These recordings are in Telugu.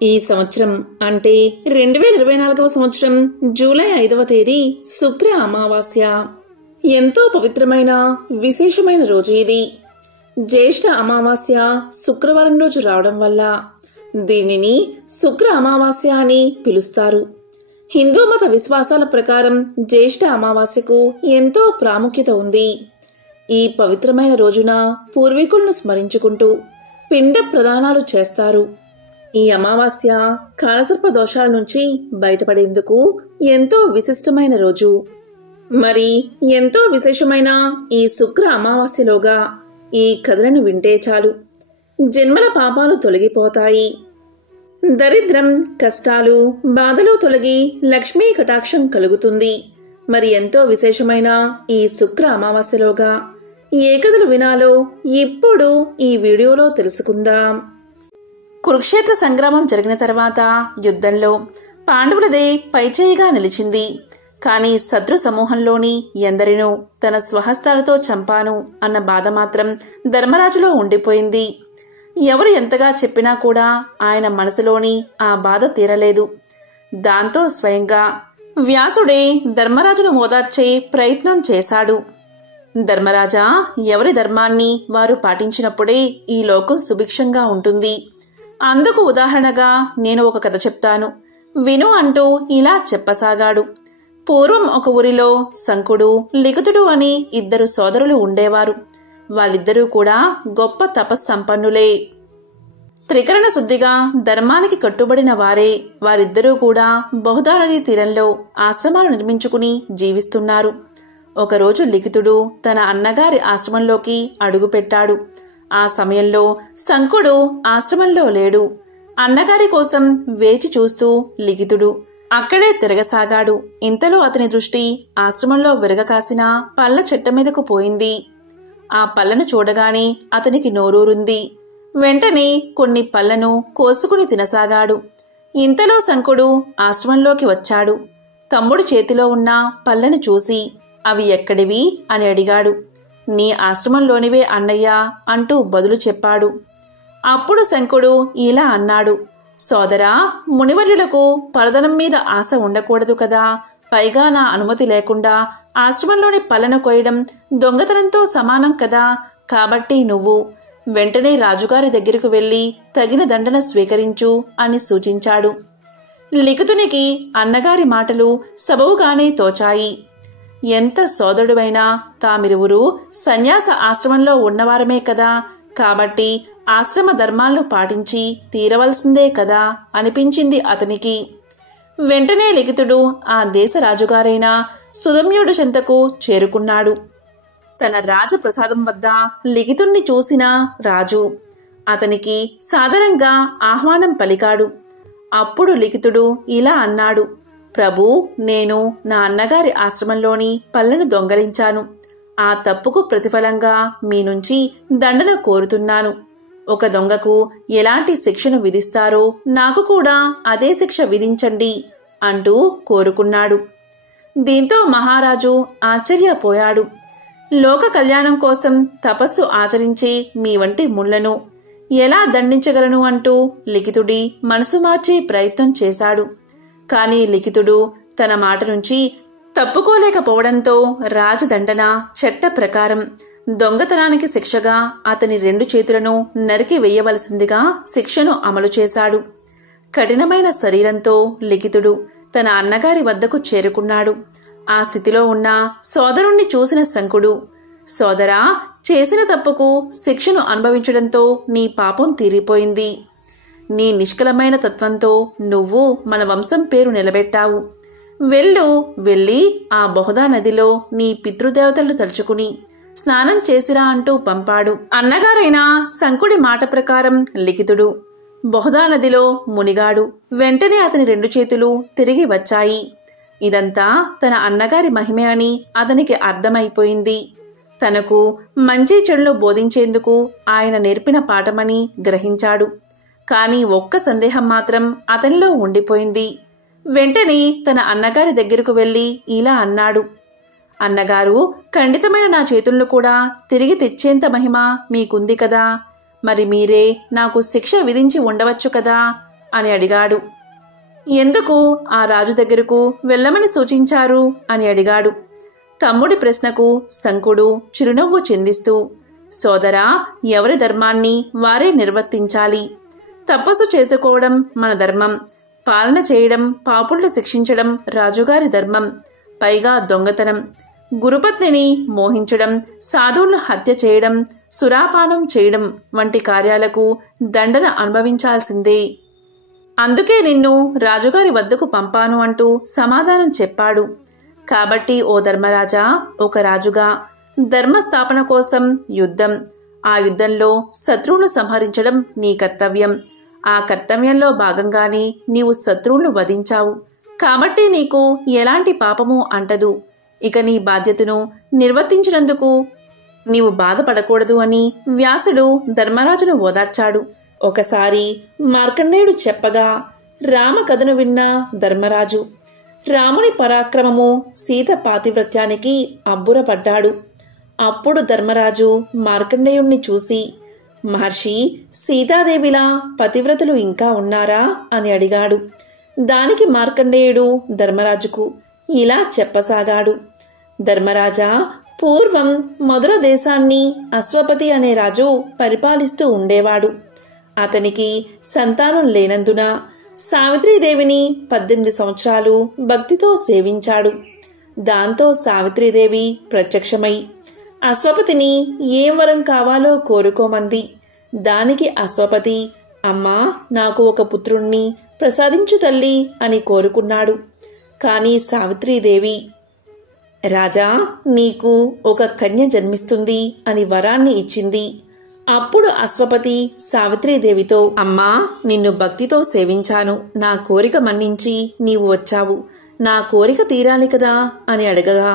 ఈ సంవత్సరం అంటే 2024వ సంవత్సరం జూలై 5వ తేదీ శుక్ర అమావాస్య. ఎంతో పవిత్రమైన విశేషమైన రోజు ఇది. జ్యేష్ఠ అమావాస్య శుక్రవారం రోజు రావడం వల్ల దీనిని శుక్ర అమావాస్య అని పిలుస్తారు. హిందూ మత విశ్వాసాల ప్రకారం జ్యేష్ఠ అమావాస్యకు ఎంతో ప్రాముఖ్యత ఉంది. ఈ పవిత్రమైన రోజున పూర్వీకులను స్మరించుకుంటూ పిండ ప్రదానాలు చేస్తారు. ఈ అమావాస్య కాలసర్ప దోషాల నుంచి బయటపడేందుకు ఎంతో విశిష్టమైన రోజు. మరి ఎంతో విశేషమైన ఈ శుక్ర అమావాస్యలోగా ఈ కథలను వింటే చాలు, జన్మల పాపాలు తొలగిపోతాయి. దరిద్రం, కష్టాలు, బాధలు తొలగి లక్ష్మీ కటాక్షం కలుగుతుంది. మరి ఎంతో విశేషమైన ఈ శుక్ర అమావాస్యలోగా ఏ కథలు వినాలో ఇప్పుడు ఈ వీడియోలో తెలుసుకుందాం. కురుక్షేత్ర సంగ్రామం జరిగిన తర్వాత యుద్ధంలో పాండవులదే పైచేయిగా నిలిచింది. కాని శత్రు సమూహంలోని ఎందరినో తన స్వహస్తాలతో చంపాను అన్న బాధ మాత్రం ధర్మరాజులో ఉండిపోయింది. ఎవరు ఎంతగా చెప్పినా కూడా ఆయన మనసులోని ఆ బాధ తీరలేదు. దాంతో స్వయంగా వ్యాసుడే ధర్మరాజును ఓదార్చే ప్రయత్నం చేశాడు. ధర్మరాజా, ఎవరి ధర్మాన్ని వారు పాటించినప్పుడే ఈ లోకం సుభిక్షంగా ఉంటుంది. అందుకు ఉదాహరణగా నేను ఒక కథ చెప్తాను, విను అంటూ ఇలా చెప్పసాగాడు. పూర్వం ఒక ఊరిలో శంకుడు, లిఖితుడు అని ఇద్దరు సోదరులు ఉండేవారు. వాళ్ళిద్దరూ కూడా గొప్ప తపస్సంపన్నులే. త్రికరణ శుద్ధిగా ధర్మానికి కట్టుబడిన వారే. వారిద్దరూ కూడా బహుదా నదీ తీరంలో ఆశ్రమాలు నిర్మించుకుని జీవిస్తున్నారు. ఒకరోజు లిఖితుడు తన అన్నగారి ఆశ్రమంలోకి అడుగుపెట్టాడు. ఆ సమయంలో శంకుడు ఆశ్రమంలో లేడు. అన్నగారి కోసం వేచి చూస్తూ లిఖితుడు అక్కడే తిరగసాగాడు. ఇంతలో అతని దృష్టి ఆశ్రమంలో విరగకాసిన పళ్ళ చెట్ట మీదకు పోయింది. ఆ పళ్ళను చూడగానే అతనికి నోరూరుంది. వెంటనే కొన్ని పళ్ళను కోసుకుని తినసాగాడు. ఇంతలో శంకుడు ఆశ్రమంలోకి వచ్చాడు. తమ్ముడు చేతిలో ఉన్న పళ్ళను చూసి అవి ఎక్కడివి అని అడిగాడు. నీ ఆశ్రమంలోనివే అన్నయ్యా అంటూ బదులు చెప్పాడు. అప్పుడు శంకుడు ఇలా అన్నాడు, సోదరా, మునివర్యులకు పరదనం మీద ఆశ ఉండకూడదు కదా. పైగా నా అనుమతి లేకుండా ఆశ్రమంలోని పళ్ళను కోయడం దొంగతనంతో సమానం కదా. కాబట్టి నువ్వు వెంటనే రాజుగారి దగ్గరకు వెళ్లి తగిన దండన స్వీకరించు అని సూచించాడు. లిఖితునికి అన్నగారి మాటలు సబవుగానే తోచాయి. ఎంత సోదరుడువైనా తామిరువురు సన్యాస ఆశ్రమంలో ఉన్నవారమే కదా, కాబట్టి ఆశ్రమ ధర్మాలను పాటించి తీరవలసిందే కదా అనిపించింది అతనికి. వెంటనే లిఖితుడు ఆ దేశ రాజుగారైన సుధమ్యుడు చెంతకు చేరుకున్నాడు. తన రాజప్రసాదం వద్ద లిఖితుణ్ణి చూసిన రాజు అతనికి సాదరంగా ఆహ్వానం పలికాడు. అప్పుడు లిఖితుడు ఇలా అన్నాడు, ప్రభూ, నేను నా అన్నగారి ఆశ్రమంలోని పళ్ళను దొంగలించాను. ఆ తప్పుకు ప్రతిఫలంగా మీ నుంచి దండన కోరుతున్నాను. ఒక దొంగకు ఎలాంటి శిక్షను విధిస్తారో నాకు కూడా అదే శిక్ష విధించండి అంటూ కోరుకున్నాడు. దీంతో మహారాజు ఆశ్చర్యపోయాడు. లోక కళ్యాణం కోసం తపస్సు ఆచరించే మీ వంటి ముళ్లను ఎలా దండించగలను అంటూ లిఖితుడి మనసు మార్చే ప్రయత్నం చేశాడు. కాని లిఖితుడు తన మాట నుంచి తప్పుకోలేకపోవడంతో రాజదండన చట్ట ప్రకారం దొంగతనానికి శిక్షగా అతని 2 చేతులను నరికి వేయవలసిందిగా శిక్షను అమలు చేశాడు. కఠినమైన శరీరంతో లిఖితుడు తన అన్నగారి వద్దకు చేరుకున్నాడు. ఆ స్థితిలో ఉన్న సోదరుణ్ణి చూసిన శంకుడు, సోదరా, చేసిన తప్పుకు శిక్షను అనుభవించడంతో నీ పాపం తీరిపోయింది. నీ నిష్కలమైన తత్వంతో నువ్వు మన వంశం పేరు నిలబెట్టావు. వెళ్ళి ఆ బహుదా నదిలో నీ పితృదేవతలను తలుచుకుని స్నానం చేసిరా అంటూ పంపాడు. అన్నగారైన శంకుడి మాట ప్రకారం లిఖితుడు బహుదా నదిలో మునిగాడు. వెంటనే అతని 2 చేతులు తిరిగి వచ్చాయి. ఇదంతా తన అన్నగారి మహిమే అని అతనికి అర్థమైపోయింది. తనకు మంచి చెడులు బోధించేందుకు ఆయన నేర్పిన పాఠమని గ్రహించాడు. కాని ఒక్క సందేహం మాత్రం అతనిలో ఉండిపోయింది. వెంటనే తన అన్నగారి దగ్గరకు వెళ్లి ఇలా అన్నాడు, అన్నగారు, ఖండితమైన నా చేతులను కూడా తిరిగి తెచ్చేంత మహిమ మీకుంది కదా. మరి మీరే నాకు శిక్ష విధించి ఉండవచ్చు కదా అని అడిగాడు. ఎందుకు ఆ రాజు దగ్గరకు వెళ్ళమని సూచించారు అని అడిగాడు. తమ్ముడి ప్రశ్నకు శంకుడు చిరునవ్వు చిందిస్తూ, సోదరా, ఎవరి ధర్మాన్ని వారే నిర్వర్తించాలి. తపస్సు చేసుకోవడం మన ధర్మం, పాలన చేయడం, పాపులను శిక్షించడం రాజుగారి ధర్మం. పైగా దొంగతనం, గురుపత్నిని మోహించడం, సాధువులను హత్య చేయడం, సురాపానం చేయడం వంటి కార్యాలకు దండన అనుభవించాల్సిందే. అందుకే నిన్ను రాజుగారి వద్దకు పంపాను అంటూ సమాధానం చెప్పాడు. కాబట్టి ఓ ధర్మరాజా, ఒక రాజుగా ధర్మస్థాపన కోసం యుద్ధం, ఆ యుద్ధంలో శత్రువును సంహరించడం నీ కర్తవ్యం. ఆ కర్తవ్యంలో భాగంగానే నీవు శత్రువులను వధించావు. కాబట్టి నీకు ఎలాంటి పాపము అంటదు. ఇక నీ బాధ్యతను నిర్వర్తించినందుకు నీవు బాధపడకూడదు అని వ్యాసుడు ధర్మరాజును ఓదార్చాడు. ఒకసారి మార్కండేయుడు చెప్పగా రామకథను విన్న ధర్మరాజు రాముని పరాక్రమము, సీత పాతివ్రత్యానికి అబ్బురపడ్డాడు. అప్పుడు ధర్మరాజు మార్కండేయుణ్ణి చూసి, మహర్షి, సీతాదేవిలా పతివ్రతలు ఇంకా ఉన్నారా అని అడిగాడు. దానికి మార్కండేయుడు ధర్మరాజుకు ఇలా చెప్పసాగాడు. ధర్మరాజా, పూర్వం మధుర దేశాన్ని అశ్వపతి అనే రాజు పరిపాలిస్తూ ఉండేవాడు. అతనికి సంతానం లేనందున సావిత్రీదేవిని 18 సంవత్సరాలు భక్తితో సేవించాడు. దాంతో సావిత్రీదేవి ప్రత్యక్షమై అశ్వపతిని ఏం వరం కావాలో కోరుకోమంది. దానికి అశ్వపతి, అమ్మా, నాకు ఒక పుత్రుణ్ణి ప్రసాదించు తల్లి అని కోరుకున్నాడు. కాని సావిత్రీదేవి, రాజా, నీకు ఒక కన్య జన్మిస్తుంది అని వరాన్ని ఇచ్చింది. అప్పుడు అశ్వపతి సావిత్రీదేవితో, అమ్మా, నిన్ను భక్తితో సేవించాను, నా కోరిక మన్నించి నీవు వచ్చావు, నా కోరిక తీరాలి కదా అని అడగగా,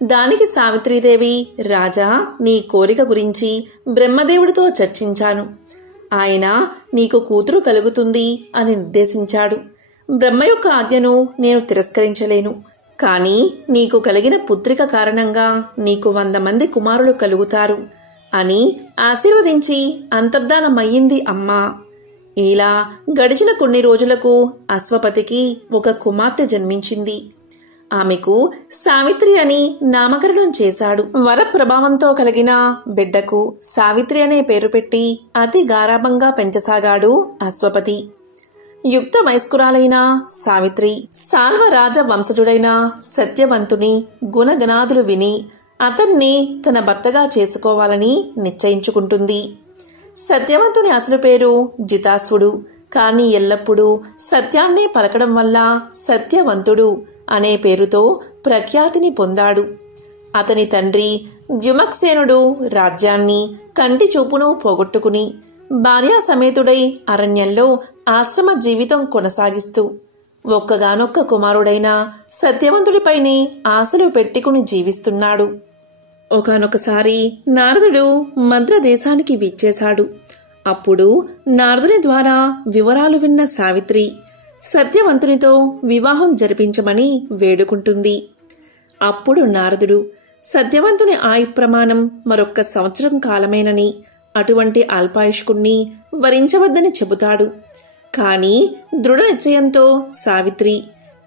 దానికి సావిత్రీదేవి, రాజా, నీ కోరిక గురించి బ్రహ్మదేవుడితో చర్చించాను. ఆయన నీకు కూతురు కలుగుతుంది అని నిర్దేశించాడు. బ్రహ్మ యొక్క ఆజ్ఞను నేను తిరస్కరించలేను. కాని నీకు కలిగిన పుత్రిక కారణంగా నీకు 100 మంది కుమారులు కలుగుతారు అని ఆశీర్వదించి అంతర్ధానమయ్యింది అమ్మా. ఇలా గడిచిన కొన్ని రోజులకు అశ్వపతికి ఒక కుమార్తె జన్మించింది. ఆమెకు సావిత్రి అని నామకరణం చేశాడు. వర ప్రభావంతో కలిగిన బిడ్డకు సావిత్రి అనే పేరు పెట్టి అతి గారాభంగా పెంచసాగాడు అశ్వపతి. యుక్త వయస్కురాలైన సావిత్రి సాల్వ రాజ వంశజుడైన సత్యవంతుని గుణగణాదులు విని అతన్ని తన భర్తగా చేసుకోవాలని నిశ్చయించుకుంటుంది. సత్యవంతుని అసలు పేరు జితాసుడు. కాని ఎల్లప్పుడూ సత్యాన్నే పలకడం వల్ల సత్యవంతుడు అనే పేరుతో ప్రఖ్యాతిని పొందాడు. అతని తండ్రి ద్యుమత్సేనుడు రాజ్యాన్ని, కంటి చూపును పోగొట్టుకుని భార్యా సమేతుడై అరణ్యంలో ఆశ్రమ జీవితం కొనసాగిస్తూ ఒక్కగానొక్క కుమారుడైన సత్యవంతుడిపైనే ఆశలు పెట్టుకుని జీవిస్తున్నాడు. ఒకానొకసారి నారదుడు మద్ర దేశానికి విచ్చేశాడు. అప్పుడు నారదుని ద్వారా వివరాలు విన్న సావిత్రి సత్యవంతునితో వివాహం జరిపించమని వేడుకుంటుంది. అప్పుడు నారదుడు సత్యవంతుని ఆయు ప్రమాణం మరొక్క 1 సంవత్సరం కాలమేనని, అటువంటి అల్పాయుష్కుణ్ణి వరించవద్దని చెబుతాడు. కాని దృఢ నిశ్చయంతో సావిత్రి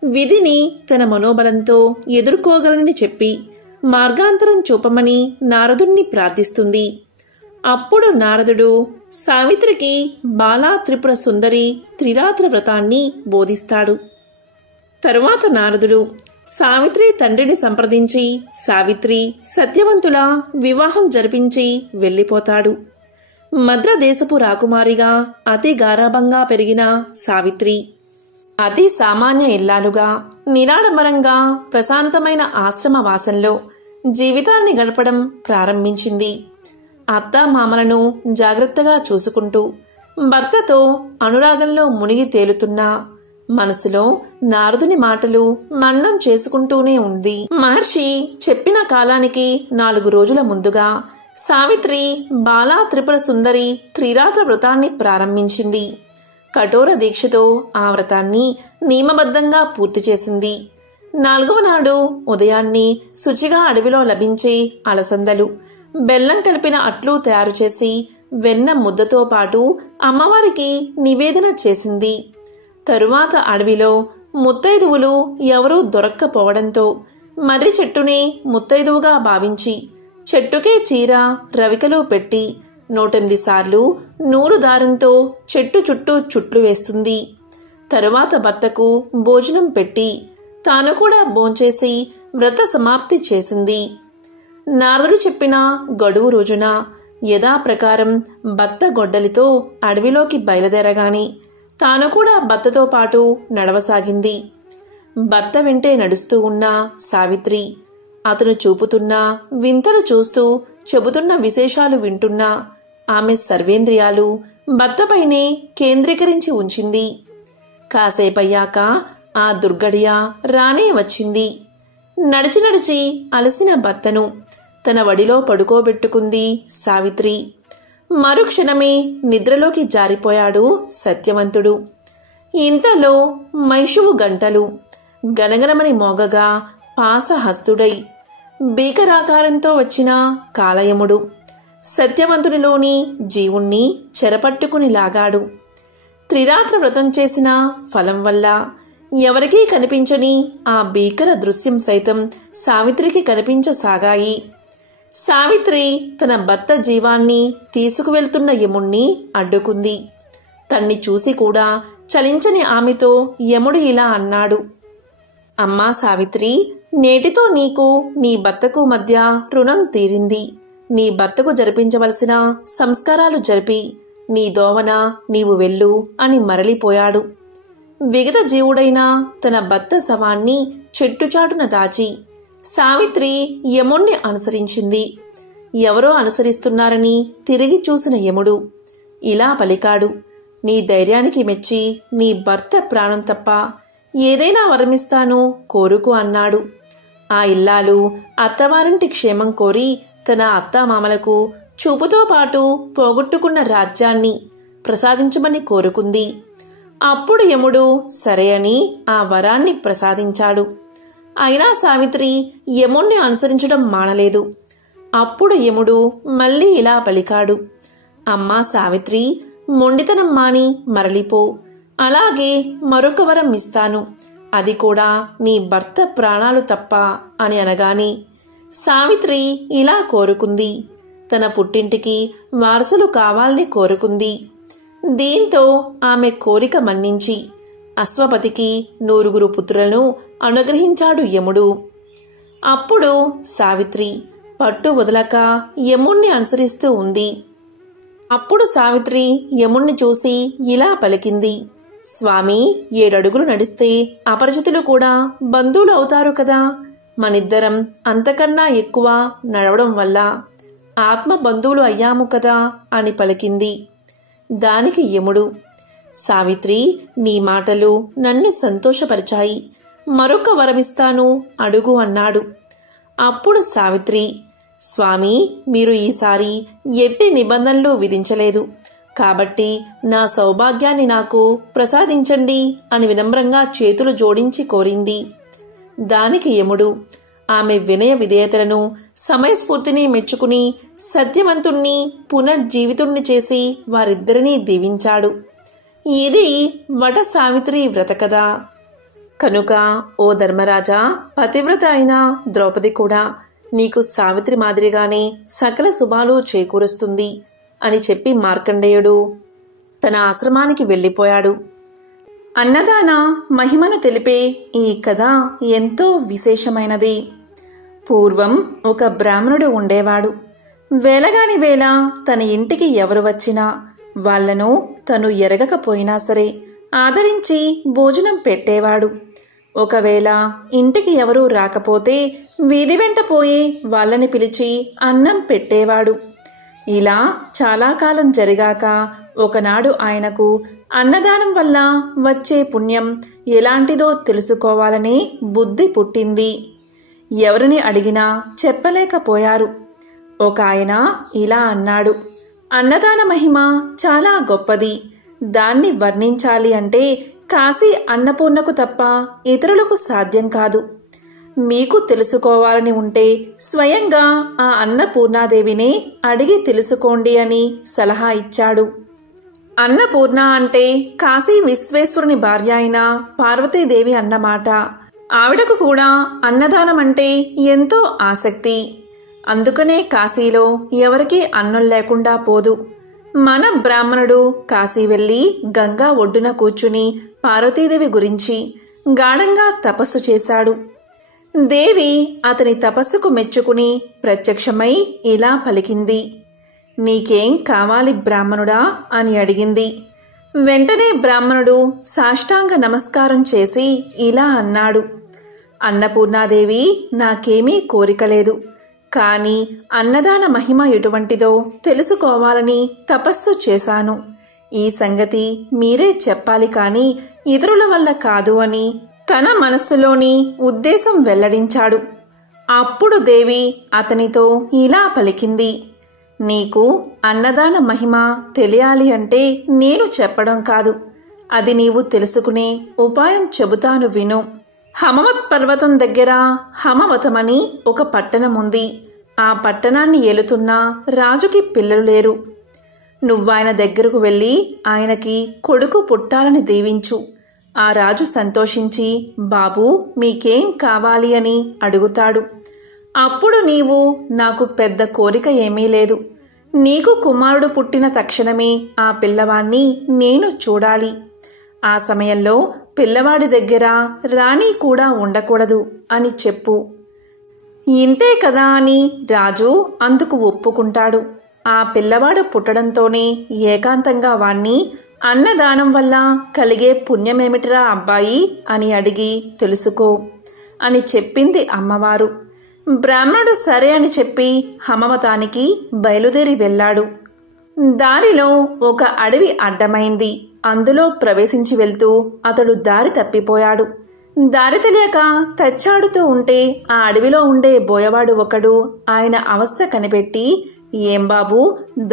విధిని తన మనోబలంతో ఎదుర్కోగలనని చెప్పి మార్గాంతరం చూపమని నారదుణ్ణి ప్రార్థిస్తుంది. అప్పుడు నారదుడు సావిత్రికి బాలా త్రిపుర సుందరి త్రిరాత్ర వ్రతాన్ని బోధిస్తాడు. తరువాత నారదుడు సావిత్రి తండ్రిని సంప్రదించి సావిత్రి సత్యవంతుల వివాహం జరిపించి వెళ్ళిపోతాడు. మద్రదేశపు రాకుమారిగా అతి గారాభంగా పెరిగిన సావిత్రి అతి సామాన్య ఇల్లాలుగా నిరాడంబరంగా ప్రశాంతమైన ఆశ్రమవాసంలో జీవితాన్ని గడపడం ప్రారంభించింది. అత్తామామలను జాగ్రత్తగా చూసుకుంటూ భర్తతో అనురాగంలో మునిగి తేలుతున్నా మనసులో నారదుని మాటలు మన్నం చేసుకుంటూనే ఉంది. మహర్షి చెప్పిన కాలానికి 4 రోజుల ముందుగా సావిత్రి బాలా త్రిపుర సుందరి త్రిరాత్ర వ్రతాన్ని ప్రారంభించింది. కఠోర దీక్షతో ఆ వ్రతాన్ని నియమబద్ధంగా పూర్తి చేసింది. 4వ నాడు ఉదయాన్నే శుచిగా అడవిలో లభించే అలసందలు, బెల్లం కలిపిన అట్లు తయారు చేసి వెన్న ముద్దతో పాటు అమ్మవారికి నివేదన చేసింది. తరువాత అడవిలో ముత్తైదువులు ఎవరూ దొరక్కపోవడంతో మర్రి చెట్టునే ముత్తైదువుగా భావించి చెట్టుకే చీర రవికలో పెట్టి 108 సార్లు నూలు దారంతో చెట్టు చుట్టూ చుట్లు వేస్తుంది. తరువాత భర్తకు భోజనం పెట్టి తాను కూడా భోంచేసి వ్రత సమాప్తి చేసింది. నారదుడు చెప్పిన గడువు రోజున యథాప్రకారం భర్త గొడ్డలితో అడవిలోకి బయలుదేరగాని తాను కూడా భర్తతో పాటు నడవసాగింది. భర్త వెంటే నడుస్తూ ఉన్న సావిత్రి అతను చూపుతున్న వింతలు చూస్తూ చెబుతున్న విశేషాలు వింటున్నా ఆమె సర్వేంద్రియాలు భర్తపైనే కేంద్రీకరించి ఉంచింది. కాసేపయ్యాక ఆ దుర్గడియ రానే వచ్చింది. నడిచి నడిచి అలసిన భర్తను తన వడిలో పడుకోబెట్టుకుంది సావిత్రి. మరుక్షణమే నిద్రలోకి జారిపోయాడు సత్యవంతుడు. ఇంతలో మైషువు గంటలు గనగనమని మోగగా పాసహస్తుడై భీకరాకారంతో వచ్చిన కాలయముడు సత్యవంతునిలోని జీవుణ్ణి చెరపట్టుకుని లాగాడు. త్రిరాత్ర వ్రతం చేసిన ఫలం వల్ల ఎవరికీ కనిపించని ఆ భీకర దృశ్యం సైతం సావిత్రికి కనిపించసాగాయి. సావిత్రి తన భర్త జీవాన్ని తీసుకువెళ్తున్న యముణ్ణి అడ్డుకుంది. తన్ని చూసి కూడా చలించని ఆమెతో యముడు ఇలా అన్నాడు. అమ్మా సావిత్రి, నేటితో నీకు నీ భర్తకు మధ్య రుణం తీరింది. నీ భర్తకు జరిపించవలసిన సంస్కారాలు జరిపి నీ దోవన నీవు వెళ్ళు అని మరలిపోయాడు. విగత జీవుడైన తన భర్త శవాన్ని చెట్టుచాటున దాచి సావిత్రి యముణ్ణి అనుసరించింది. ఎవరో అనుసరిస్తున్నారని తిరిగి చూసిన యముడు ఇలా పలికాడు. నీ ధైర్యానికి మెచ్చి నీ భర్త ప్రాణం తప్ప ఏదైనా వరమిస్తాను కోరుకు అన్నాడు. ఆ ఇల్లాలు అత్తవారింటి క్షేమం కోరి తన అత్తామామలకు చూపుతో పాటు పోగొట్టుకున్న రాజ్యాన్ని ప్రసాదించమని కోరుకుంది. అప్పుడు యముడు సరే అని ఆ వరాన్ని ప్రసాదించాడు. అయినా సావిత్రి యముణ్ణి అనుసరించడం మానలేదు. అప్పుడు యముడు మళ్ళీ ఇలా పలికాడు. అమ్మా సావిత్రి, మొండితనం మాని మరలిపో. అలాగే మరొక వరం ఇస్తాను, అది కూడా నీ భర్త ప్రాణాలు తప్ప అని అనగాని సావిత్రి ఇలా కోరుకుంది. తన పుట్టింటికి వారసులు కావాలని కోరుకుంది. దీంతో ఆమె కోరిక మన్నించి అశ్వపతికి 9 పుత్రులను అనుగ్రహించాడు యముడు. అప్పుడు సావిత్రి పట్టు వదలక యముణ్ణి అనుసరిస్తూ ఉంది. అప్పుడు సావిత్రి యముణ్ణి చూసి ఇలా పలికింది. స్వామి, 7 అడుగులు నడిస్తే అపరిచితులు కూడా బంధువులు అవుతారు కదా. మనిద్దరం అంతకన్నా ఎక్కువ నడవడం వల్ల ఆత్మ బంధువులు అయ్యాము కదా అని పలికింది. దానికి యముడు, సావిత్రి, నీ మాటలు నన్ను సంతోషపరిచాయి. మరొక వరమిస్తాను, అడుగు అన్నాడు. అప్పుడు సావిత్రి, స్వామి, మీరు ఈసారి ఎట్టి నిబంధనలు విధించలేదు కాబట్టి నా సౌభాగ్యాన్ని నాకు ప్రసాదించండి అని వినమ్రంగా చేతులు జోడించి కోరింది. దానికి యముడు ఆమె వినయ విధేయతలను సమయస్ఫూర్తిని మెచ్చుకుని సత్యవంతుణ్ణి పునర్జీవితుణ్ణి చేసి వారిద్దరినీ దీవించాడు. ఇది వట సావిత్రి వ్రత కథ. కనుక ఓ ధర్మరాజా, పతివ్రత అయిన ద్రౌపది కూడా నీకు సావిత్రి మాదిరిగానే సకల శుభాలు చేకూరుస్తుంది అని చెప్పి మార్కండేయుడు తన ఆశ్రమానికి వెళ్ళిపోయాడు. అన్నదాన మహిమను తెలిపే ఈ కథ ఎంతో విశేషమైనది. పూర్వం ఒక బ్రాహ్మణుడు ఉండేవాడు. వేళగాని వేళ తన ఇంటికి ఎవరు వచ్చినా వాళ్లను తను ఎరగకపోయినా సరే ఆదరించి భోజనం పెట్టేవాడు. ఒకవేళ ఇంటికి ఎవరూ రాకపోతే వీధి వెంట పోయి వాళ్ళని పిలిచి అన్నం పెట్టేవాడు. ఇలా చాలా కాలం జరిగాక ఒకనాడు ఆయనకు అన్నదానం వల్ల వచ్చే పుణ్యం ఎలాంటిదో తెలుసుకోవాలనే బుద్ధి పుట్టింది. ఎవరిని అడిగినా చెప్పలేకపోయారు. ఒక ఆయన ఇలా అన్నాడు, అన్నదాన మహిమ చాలా గొప్పది. దాన్ని వర్ణించాలి అంటే కాశీ అన్నపూర్ణకు తప్ప ఇతరులకు సాధ్యం కాదు. మీకు తెలుసుకోవాలని ఉంటే స్వయంగా ఆ అన్నపూర్ణాదేవినే అడిగి తెలుసుకోండి అని సలహా ఇచ్చాడు. అన్నపూర్ణ అంటే కాశీ విశ్వేశ్వరుని భార్య అయిన పార్వతీదేవి అన్నమాట. ఆవిడకు కూడా అన్నదానం అంటే ఎంతో ఆసక్తి. అందుకనే కాశీలో ఎవరికీ అన్నం లేకుండా పోదు. మన బ్రాహ్మణుడు కాశీ వెళ్లి గంగా ఒడ్డున కూర్చుని పార్వతీదేవి గురించి గాఢంగా తపస్సు చేశాడు. దేవి అతని తపస్సుకు మెచ్చుకుని ప్రత్యక్షమై ఇలా పలికింది, నీకేం కావాలి బ్రాహ్మణుడా అని అడిగింది. వెంటనే బ్రాహ్మణుడు సాష్టాంగ నమస్కారం చేసి ఇలా అన్నాడు, అన్నపూర్ణాదేవి, నాకేమీ కోరికలేదు. కాని అన్నదాన మహిమ ఎటువంటిదో తెలుసుకోవాలని తపస్సు చేశాను. ఈ సంగతి మీరే చెప్పాలి కాని ఇతరుల వల్ల కాదు అని తన మనస్సులోని ఉద్దేశం వెల్లడించాడు. అప్పుడు దేవి అతనితో ఇలా పలికింది, నీకు అన్నదాన మహిమ తెలియాలి అంటే నేను చెప్పడం కాదు, అది నీవు తెలుసుకునే ఉపాయం చెబుతాను విను. హమవత్ పర్వతం దగ్గర హమవతమని ఒక పట్టణం ఉంది. ఆ పట్టణాన్ని ఏలుతున్న రాజుకి పిల్లలు లేరు. నువ్వాయన దగ్గరకు వెళ్ళి ఆయనకి కొడుకు పుట్టాలని దీవించు. ఆ రాజు సంతోషించి, బాబూ మీకేం కావాలి అని అడుగుతాడు. అప్పుడు నీవు, నాకు పెద్ద కోరిక ఏమీ లేదు. నీకు కుమారుడు పుట్టిన తక్షణమే ఆ పిల్లవాణ్ణి నేను చూడాలి. ఆ సమయంలో పిల్లవాడి దగ్గర రాణి కూడా ఉండకూడదు అని చెప్పు. ఇంతే కదా అని రాజు అందుకు ఒప్పుకుంటాడు. ఆ పిల్లవాడు పుట్టడంతోనే ఏకాంతంగా వాణ్ణి అన్నదానం వల్ల కలిగే పుణ్యమేమిటిరా అబ్బాయి అని అడిగి తెలుసుకో అని చెప్పింది అమ్మవారు. బ్రాహ్మణుడు సరే అని చెప్పి హమవతానికి బయలుదేరి వెళ్ళాడు. దారిలో ఒక అడవి అడ్డమైంది. అందులో ప్రవేశించి వెళ్తూ అతడు దారి తప్పిపోయాడు. దారి తెలియక తచ్చాడుతూ ఉంటే ఆ అడవిలో ఉండే బోయవాడు ఒకడు ఆయన అవస్థ కనిపెట్టి, ఏం బాబూ,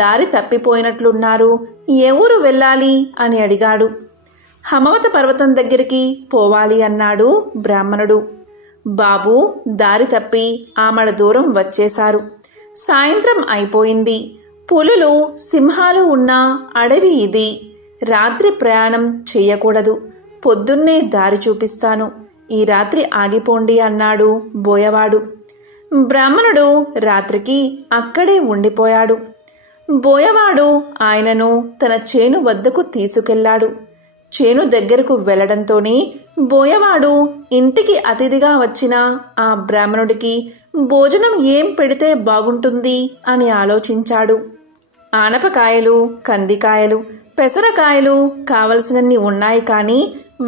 దారి తప్పిపోయినట్లున్నారు, ఏ ఊరు వెళ్ళాలి అని అడిగాడు. హమవత పర్వతం దగ్గరికి పోవాలి అన్నాడు బ్రాహ్మణుడు. బాబూ, దారి తప్పి ఆమడ దూరం వచ్చేశారు. సాయంత్రం అయిపోయింది. పులులు సింహాలు ఉన్న అడవి ఇది. రాత్రి ప్రయాణం చెయ్యకూడదు. పొద్దున్నే దారి చూపిస్తాను. ఈ రాత్రి ఆగిపోండి అన్నాడు బోయవాడు. బ్రాహ్మణుడు రాత్రికి అక్కడే ఉండిపోయాడు. బోయవాడు ఆయనను తన చేను వద్దకు తీసుకెళ్లాడు. చేను దగ్గరకు వెళ్లడంతోనే బోయవాడు ఇంటికి అతిథిగా వచ్చిన ఆ బ్రాహ్మణుడికి భోజనం ఏం పెడితే బాగుంటుంది అని ఆలోచించాడు. ఆనపకాయలు, కందికాయలు, పెసరకాయలు కావలసినన్ని ఉన్నాయి కాని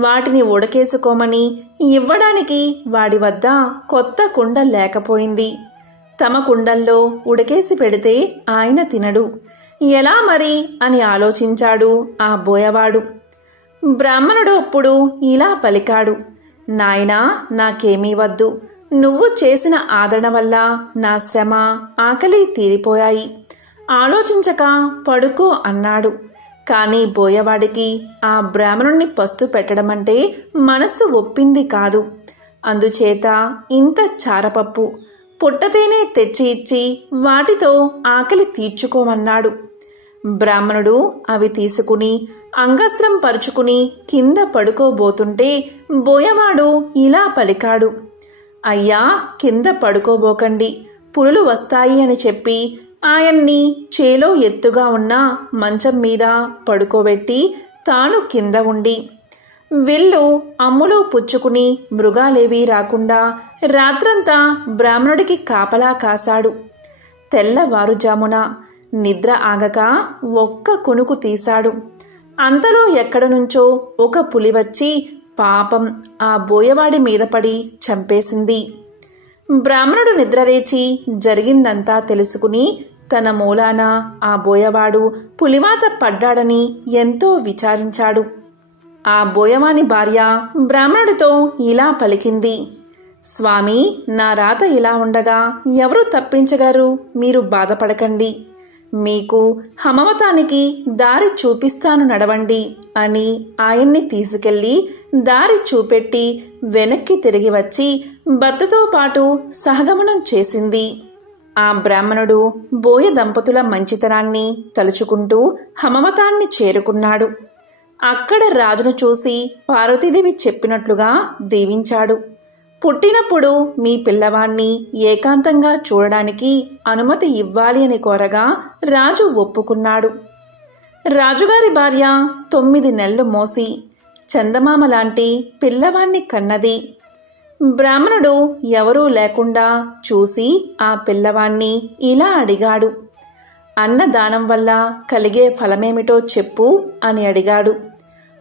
వాటిని ఉడకేసుకోమని ఇవ్వడానికి వాడి వద్ద కొత్త కుండ లేకపోయింది. తమ కుండల్లో ఉడకేసి పెడితే ఆయన తినడు. ఎలా మరి అని ఆలోచించాడు ఆ బోయవాడు. బ్రాహ్మణుడు అప్పుడు ఇలా పలికాడు, నాయనా, నాకేమీ వద్దు. నువ్వు చేసిన ఆదరణ వల్ల నా శ్రమ, ఆకలి తీరిపోయాయి. ఆలోచించక పడుకో అన్నాడు. కాని బోయవాడికి ఆ బ్రాహ్మణుణ్ణి పస్తు పెట్టడమంటే మనస్సు ఒప్పింది కాదు. అందుచేత ఇంత చారపప్పు, పుట్టతేనే తెచ్చి ఇచ్చి వాటితో ఆకలి తీర్చుకోమన్నాడు. బ్రాహ్మణుడు అవి తీసుకుని అంగస్త్రం పరుచుకుని కింద పడుకోబోతుంటే బోయవాడు ఇలా పలికాడు, అయ్యా, కింద పడుకోబోకండి, పులులు వస్తాయి అని చెప్పి ఆయన్ని చేలో ఎత్తుగా ఉన్న మంచం మీద పడుకోబెట్టి తాను కింద ఉండి విల్లు అమ్ములో పుచ్చుకుని మృగాలేవీ రాకుండా రాత్రంతా బ్రాహ్మణుడికి కాపలా కాశాడు. తెల్లవారుజామున నిద్ర ఆగక ఒక్క కునుకు తీశాడు. అంతలో ఎక్కడనుంచో ఒక పులి వచ్చి పాపం ఆ బోయవాడి మీద పడి చంపేసింది. బ్రాహ్మణుడు నిద్రలేచి జరిగిందంతా తెలుసుకుని తన మూలాన ఆ బోయవాడు పులివాత పడ్డాడని ఎంతో విచారించాడు. ఆ బోయవాని భార్య బ్రాహ్మణుడితో ఇలా పలికింది, స్వామి, నా రాత ఇలా ఉండగా ఎవరు తప్పించగారు? మీరు బాధపడకండి. మీకు హమవతానికి దారి చూపిస్తాను, నడవండి అని ఆయన్ని తీసుకెళ్లి దారి చూపెట్టి వెనక్కి తిరిగి వచ్చి భర్తతో పాటు సహగమనం చేసింది. ఆ బ్రాహ్మణుడు బోయ దంపతుల మంచితనాన్ని తలుచుకుంటూ హమమతాన్ని చేరుకున్నాడు. అక్కడ రాజును చూసి పార్వతీదేవి చెప్పినట్లుగా దీవించాడు. పుట్టినప్పుడు మీ పిల్లవాణ్ణి ఏకాంతంగా చూడడానికి అనుమతి ఇవ్వాలి అని కోరగా రాజు ఒప్పుకున్నాడు. రాజుగారి భార్య 9 నెలలు మోసి చందమామ లాంటి పిల్లవాణ్ణి కన్నది. బ్రాహ్మణుడు ఎవరూ లేకుండా చూసి ఆ పిల్లవాణ్ణి ఇలా అడిగాడు, అన్నదానం వల్ల కలిగే ఫలమేమిటో చెప్పు అని అడిగాడు.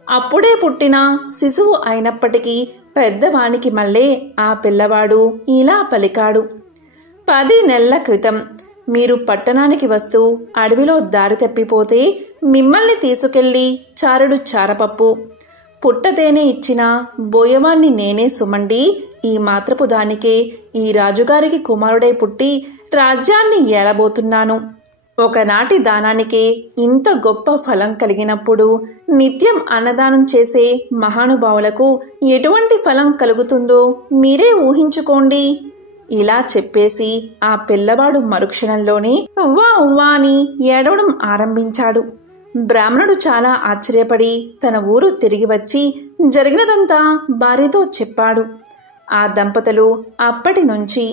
అప్పుడే పుట్టిన శిశువు అయినప్పటికీ పెద్దవానికి మళ్ళీ ఆ పిల్లవాడు ఇలా పలికాడు, 10 నెలల క్రితం మీరు పట్టణానికి వస్తూ అడవిలో దారి తప్పిపోతే మిమ్మల్ని తీసుకెళ్లి చారుడు చారపప్పు పుట్టతేనే ఇచ్చిన బోయవాణ్ణి నేనే సుమండి. ఈ మాత్రపు దానికే ఈ రాజుగారికి కుమారుడై పుట్టి రాజ్యాన్ని ఏలబోతున్నాను. ఒకనాటి దానానికే ఇంత గొప్ప ఫలం కలిగినప్పుడు నిత్యం అన్నదానం చేసే మహానుభావులకు ఎటువంటి ఫలం కలుగుతుందో మీరే ఊహించుకోండి. ఇలా చెప్పేసి ఆ పిల్లవాడు మరుక్షణంలోనే ఉవ్వా ఉవ్వా అని ఏడవడం ఆరంభించాడు. బ్రాహ్మణుడు చాలా ఆశ్చర్యపడి తన ఊరు తిరిగి వచ్చి జరిగినదంతా భార్యతో చెప్పాడు. ఆ దంపతులు అప్పటి నుంచి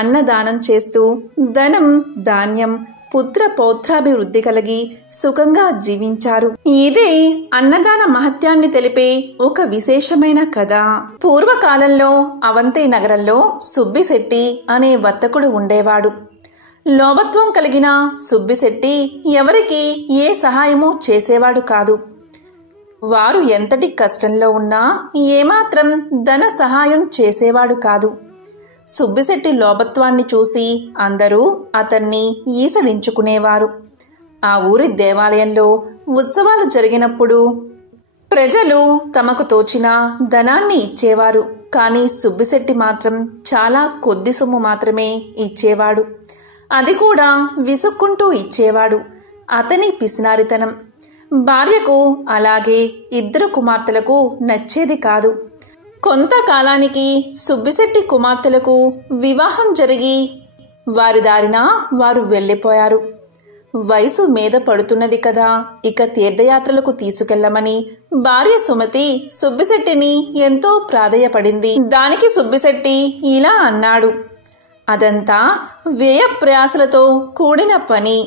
అన్నదానం చేస్తూ ధనం, ధాన్యం, పుత్ర పౌత్రాభివృద్ధి కలిగి సుఖంగా జీవించారు. ఇదే అన్నదాన మహత్యాన్ని తెలిపే ఒక విశేషమైన కథ. పూర్వకాలంలో అవంతి నగరంలో సుబ్బిశెట్టి అనే వర్తకుడు ఉండేవాడు. లోభత్వం కలిగిన సుబ్బిశెట్టి ఎవరికి ఏ సహాయమూ చేసేవాడు కాదు. వారు ఎంతటి కష్టంలో ఉన్నా ఏమాత్రం ధన సహాయం చేసేవాడు కాదు. సుబ్బిశెట్టి లోభత్వాన్ని చూసి అందరూ అతన్ని ఈసడించుకునేవారు. ఆ ఊరి దేవాలయంలో ఉత్సవాలు జరిగినప్పుడు ప్రజలు తమకు తోచిన ధనాన్ని ఇచ్చేవారు. కానీ సుబ్బిశెట్టి మాత్రం చాలా కొద్ది సొమ్ము మాత్రమే ఇచ్చేవాడు. అది కూడా విసుక్కుంటూ ఇచ్చేవాడు. అతని పిసినారితనం భార్యకు అలాగే 2 కుమార్తెలకు నచ్చేది కాదు. కొంతకాలానికి సుబ్బిశెట్టి కుమార్తెలకు వివాహం జరిగి వారి దారిన వారు వెళ్ళిపోయారు. వయసు మీద పడుతున్నది కదా, ఇక తీర్థయాత్రలకు తీసుకెళ్లమని భార్య సుమతి సుబ్బిశెట్టిని ఎంతో ప్రాధేయపడింది. దానికి సుబ్బిశెట్టి ఇలా అన్నాడు, అదంతా వ్యయ ప్రయాసలతో కూడిన పని,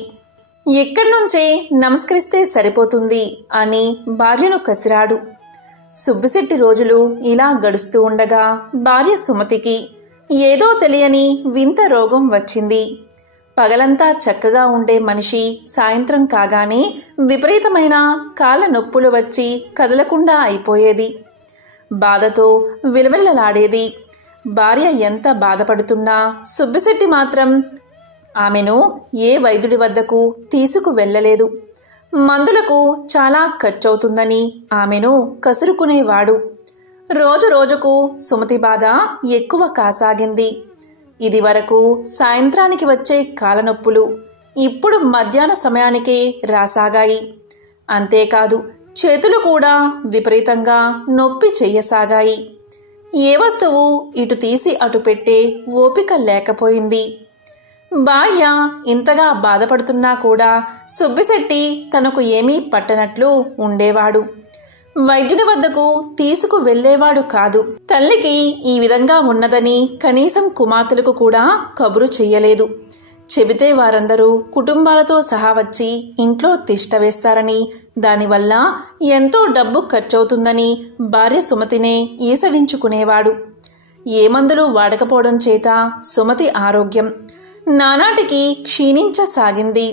ఎక్కడి నుంచే నమస్కరిస్తే సరిపోతుంది అని భార్యను కసిరాడు. సుబ్బిశెట్టి రోజులు ఇలా గడుస్తూ ఉండగా భార్య సుమతికి ఏదో తెలియని వింత రోగం వచ్చింది. పగలంతా చక్కగా ఉండే మనిషి సాయంత్రం కాగానే విపరీతమైన కాళ్ళ నొప్పులు వచ్చి కదలకుండా అయిపోయేది. బాధతో విలవిల్లలాడేది. భార్య ఎంత బాధపడుతున్నా సుబ్బిశెట్టి మాత్రం ఆమెను ఏ వైద్యుడి వద్దకు తీసుకు వెళ్ళలేదు. మందులకు చాలా ఖర్చవుతుందని ఆమెను కసురుకునేవాడు. రోజు రోజుకు సుమతి బాధ ఎక్కువ కాసాగింది. ఇది వరకు సాయంత్రానికి వచ్చే కాలనొప్పులు ఇప్పుడు మధ్యాహ్న సమయానికే రాసాగాయి. అంతేకాదు చేతులు కూడా విపరీతంగా నొప్పి చెయ్యసాగాయి. ఏ వస్తువు ఇటు తీసి అటు పెట్టే ఓపిక లేకపోయింది. భార్య ఇంతగా బాధపడుతున్నా కూడా సుబ్బిశెట్టి తనకు ఏమీ పట్టనట్లు ఉండేవాడు. వైద్యుని వద్దకు తీసుకు వెళ్లేవాడు కాదు. తల్లికి ఈ విధంగా ఉన్నదని కనీసం కుమార్తెలకు కూడా కబురు చెయ్యలేదు. చెబితే వారందరూ కుటుంబాలతో సహా వచ్చి ఇంట్లో తిష్ట వేస్తారని, దానివల్ల ఎంతో డబ్బు ఖర్చవుతుందని భార్య సుమతినే ఈసడించుకునేవాడు. ఏ మందులు వాడకపోవడం చేత సుమతి ఆరోగ్యం నానాటికి క్షీణించసాగింది.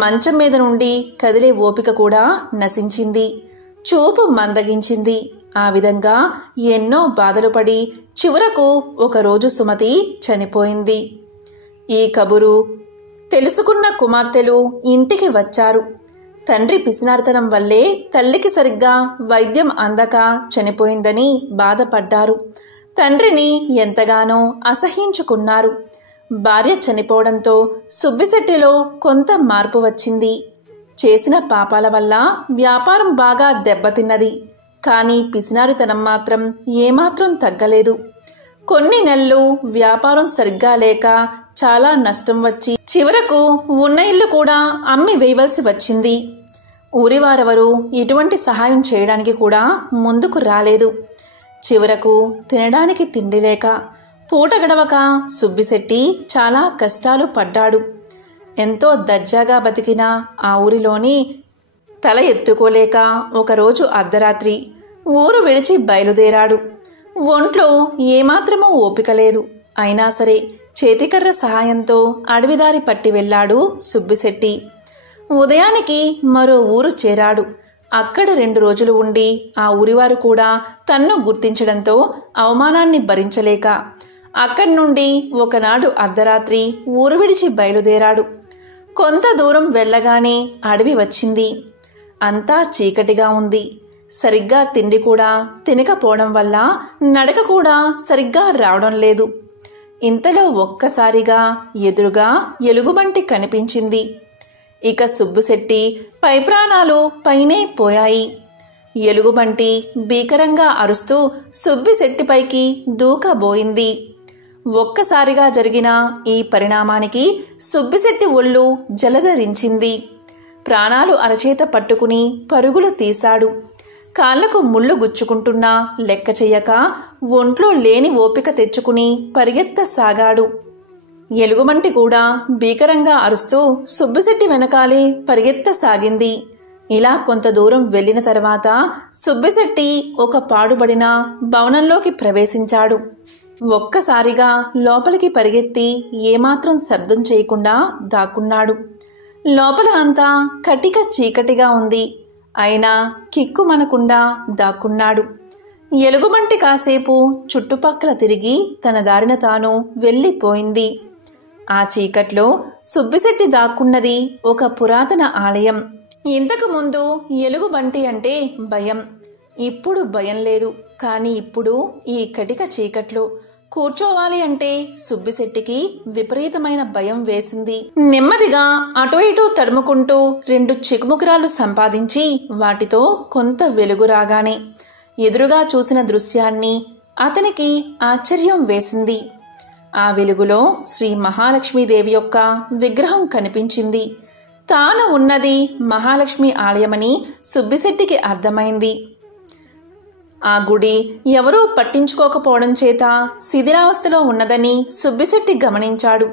మంచం మీద నుండి కదిలే ఓపిక కూడా నశించింది. చూపు మందగించింది. ఆ విధంగా ఎన్నో బాధలు పడి చివరకు ఒకరోజు సుమతి చనిపోయింది. ఈ కబురు తెలుసుకున్న కుమార్తెలు ఇంటికి వచ్చారు. తండ్రి పిసినారితనం వల్లే తల్లికి సరిగ్గా వైద్యం అందక చనిపోయిందని బాధపడ్డారు. తండ్రిని ఎంతగానో అసహ్యించుకున్నారు. భార్య చనిపోవడంతో సుబ్బిశెట్టిలో కొంత మార్పు వచ్చింది. చేసిన పాపాల వల్ల వ్యాపారం బాగా దెబ్బతిన్నది. కానీ పిసినారితనం మాత్రం ఏమాత్రం తగ్గలేదు. కొన్ని నెలలు వ్యాపారం సరిగ్గా లేక చాలా నష్టం వచ్చి చివరకు ఉన్న ఇల్లు కూడా అమ్మి వేయవలసి వచ్చింది. ఊరివారెవరూ ఎటువంటి సహాయం చేయడానికి కూడా ముందుకు రాలేదు. చివరకు తినడానికి తిండి లేక పూట గడవక సుబ్బిశెట్టి చాలా కష్టాలు పడ్డాడు. ఎంతో దర్జాగా బతికిన ఆ ఊరిలోని తల ఎత్తుకోలేక ఒకరోజు అర్ధరాత్రి ఊరు విడిచి బయలుదేరాడు. ఒంట్లో ఏమాత్రమూ ఓపిక లేదు. అయినా సరే చేతికర్ర సహాయంతో అడవిదారి పట్టి వెళ్లాడు సుబ్బిశెట్టి. ఉదయానికి మరో ఊరు చేరాడు. అక్కడ 2 రోజులు ఉండి ఆ ఊరివారు కూడా తన్ను గుర్తించడంతో అవమానాన్ని భరించలేక అక్కడి నుండి ఒకనాడు అర్ధరాత్రి ఊరు విడిచి బయలుదేరాడు. కొంత దూరం వెళ్ళగానే అడవి వచ్చింది. అంతా చీకటిగా ఉంది. సరిగ్గా తిండి కూడా తినకపోవడం వల్ల నడక కూడా సరిగ్గా రావడం లేదు. ఇంతలో ఒక్కసారిగా ఎదురుగా ఎలుగుబంటి కనిపించింది. ఇక సుబ్బిశెట్టి పై ప్రాణాలు పైనే పోయాయి. ఎలుగుబంటి భీకరంగా అరుస్తూ సుబ్బిశెట్టిపైకి దూకబోయింది. ఒక్కసారిగా జరిగిన ఈ పరిణామానికి సుబ్బిశెట్టి ఒళ్ళు జలధరించింది. ప్రాణాలు అరచేత పట్టుకుని పరుగులు తీశాడు. కాళ్లకు ముళ్ళు గుచ్చుకుంటున్నా లెక్క చెయ్యక ఒంట్లో లేని ఓపిక తెచ్చుకుని పరిగెత్తసాగాడు. ఎలుగుబంటి కూడా భీకరంగా అరుస్తూ సుబ్బిశెట్టి వెనకాలే పరిగెత్తసాగింది. ఇలా కొంత దూరం వెళ్లిన తర్వాత సుబ్బిశెట్టి ఒక పాడుబడిన భవనంలోకి ప్రవేశించాడు. ఒక్కసారిగా లోపలికి పరిగెత్తి ఏమాత్రం శబ్దం చేయకుండా దాక్కున్నాడు. లోపల అంతా కటిక చీకటిగా ఉంది. అయినా కిక్కుమనకుండా దాక్కున్నాడు. ఎలుగుబంటి కాసేపు చుట్టుపక్కల తిరిగి తన దారిన తాను వెళ్ళిపోయింది. ఆ చీకట్లో సుబ్బిశెట్టి దాక్కున్నది ఒక పురాతన ఆలయం. ఇంతకు ముందు ఎలుగుబంటి అంటే భయం. ఇప్పుడు భయం లేదు. కానీ ఇప్పుడు ఈ కటిక చీకట్లో కూర్చోవాలి అంటే సుబ్బిశెట్టికి విపరీతమైన భయం వేసింది. నెమ్మదిగా అటూ ఇటూ తడుముకుంటూ 2 చికుముకురాలు సంపాదించి వాటితో కొంత వెలుగు రాగానే ఎదురుగా చూసిన దృశ్యాన్ని అతనికి ఆశ్చర్యం వేసింది. ఆ వెలుగులో శ్రీ మహాలక్ష్మీదేవి యొక్క విగ్రహం కనిపించింది. తాను ఉన్నది మహాలక్ష్మి ఆలయమని సుబ్బిశెట్టికి అర్థమైంది. ఆ గుడి ఎవరూ పట్టించుకోకపోవడం చేత శిథిలావస్థలో ఉన్నదని సుబ్బిశెట్టి గమనించాడు.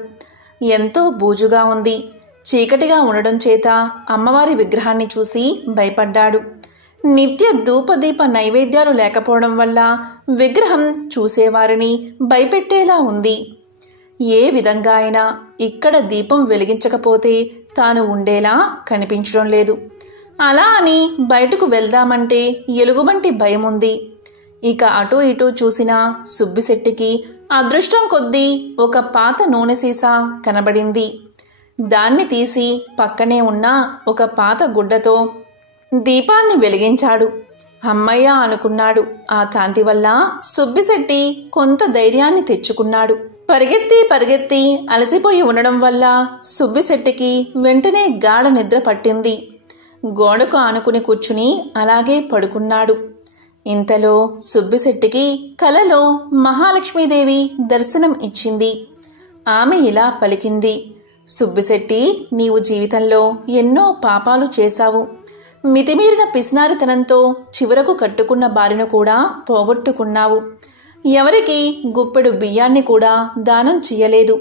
ఎంతో బూజుగా ఉంది. చీకటిగా ఉండడం చేత అమ్మవారి విగ్రహాన్ని చూసి భయపడ్డాడు. నిత్య ధూపదీప నైవేద్యాలు లేకపోవడం వల్ల విగ్రహం చూసేవారిని భయపెట్టేలా ఉంది. ఏ విధంగా అయినా ఇక్కడ దీపం వెలిగించకపోతే తాను ఉండేలా కనిపించడం లేదు. అలా అని బయటకు వెళ్దామంటే ఎలుగుబంటి భయముంది. ఇక అటూ ఇటూ చూసిన సుబ్బిశెట్టికి అదృష్టం కొద్దీ ఒక పాత నూనె సీసా కనబడింది. దాన్ని తీసి పక్కనే ఉన్న ఒక పాత గుడ్డతో దీపాన్ని వెలిగించాడు. అమ్మయ్య అనుకున్నాడు. ఆ కాంతి వల్ల సుబ్బిశెట్టి కొంత ధైర్యాన్ని తెచ్చుకున్నాడు. పరిగెత్తి అలసిపోయి ఉండడం వల్ల సుబ్బిశెట్టికి వెంటనే గాఢ నిద్ర పట్టింది. గోడకు ఆనుకుని కూర్చుని అలాగే పడుకున్నాడు. ఇంతలో సుబ్బిశెట్టికి కలలో మహాలక్ష్మీదేవి దర్శనం ఇచ్చింది. ఆమె ఇలా పలికింది: సుబ్బిశెట్టి, నీవు జీవితంలో ఎన్నో పాపాలు చేశావు. మితిమీరిన పిసినారితనంతో చివరకు కట్టుకున్న భార్యను కూడా పోగొట్టుకున్నావు. ఎవరికి గుప్పెడు బియ్యాన్ని కూడా దానం చెయ్యలేదు.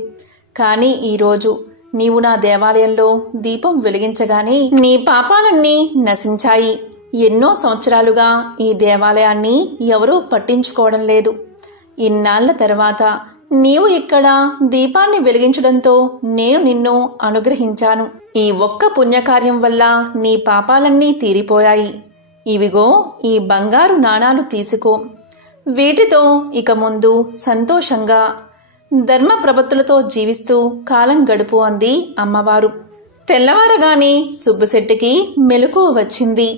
కానీ ఈరోజు నీవు నా దేవాలయంలో దీపం వెలిగించగానే నీ పాపాలన్నీ నశించాయి. ఎన్నో సంవత్సరాలుగా ఈ దేవాలయాన్ని ఎవరూ పట్టించుకోవడం లేదు. ఇన్నాళ్ల తర్వాత నీవు ఇక్కడ దీపాన్ని వెలిగించడంతో నేను నిన్ను అనుగ్రహించాను. ఈ ఒక్క పుణ్యకార్యం వల్ల నీ పాపాలన్నీ తీరిపోయాయి. ఇవిగో ఈ బంగారు నాణాలు తీసుకో. వీటితో ఇక ముందు సంతోషంగా ధర్మ ప్రపత్తులతో జీవిస్తూ కాలం గడుపు అంది అమ్మవారు. తెల్లవారగానే సుబ్బిశెట్టికి మెలకువ వచ్చింది.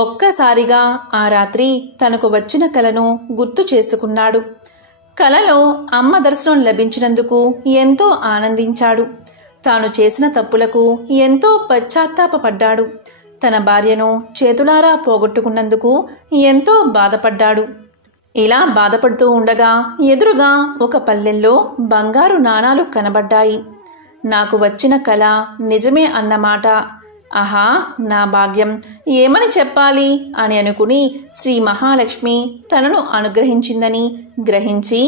ఒక్కసారిగా ఆ రాత్రి తనకు వచ్చిన కలను గుర్తు చేసుకున్నాడు. కలలో అమ్మ దర్శనం లభించినందుకు ఎంతో ఆనందించాడు. తాను చేసిన తప్పులకు ఎంతో పశ్చాత్తాపపడ్డాడు. తన భార్యను చేతులారా పోగొట్టుకున్నందుకు ఎంతో బాధపడ్డాడు. ఇలా బాధపడుతూ ఉండగా ఎదురుగా ఒక పల్లెల్లో బంగారు నాణాలు కనబడ్డాయి. నాకు వచ్చిన కల నిజమే అన్నమాట. ఆహా, నా భాగ్యం, ఏమని చెప్పాలి అని అనుకుని శ్రీ మహాలక్ష్మి తనను అనుగ్రహించిందని గ్రహించి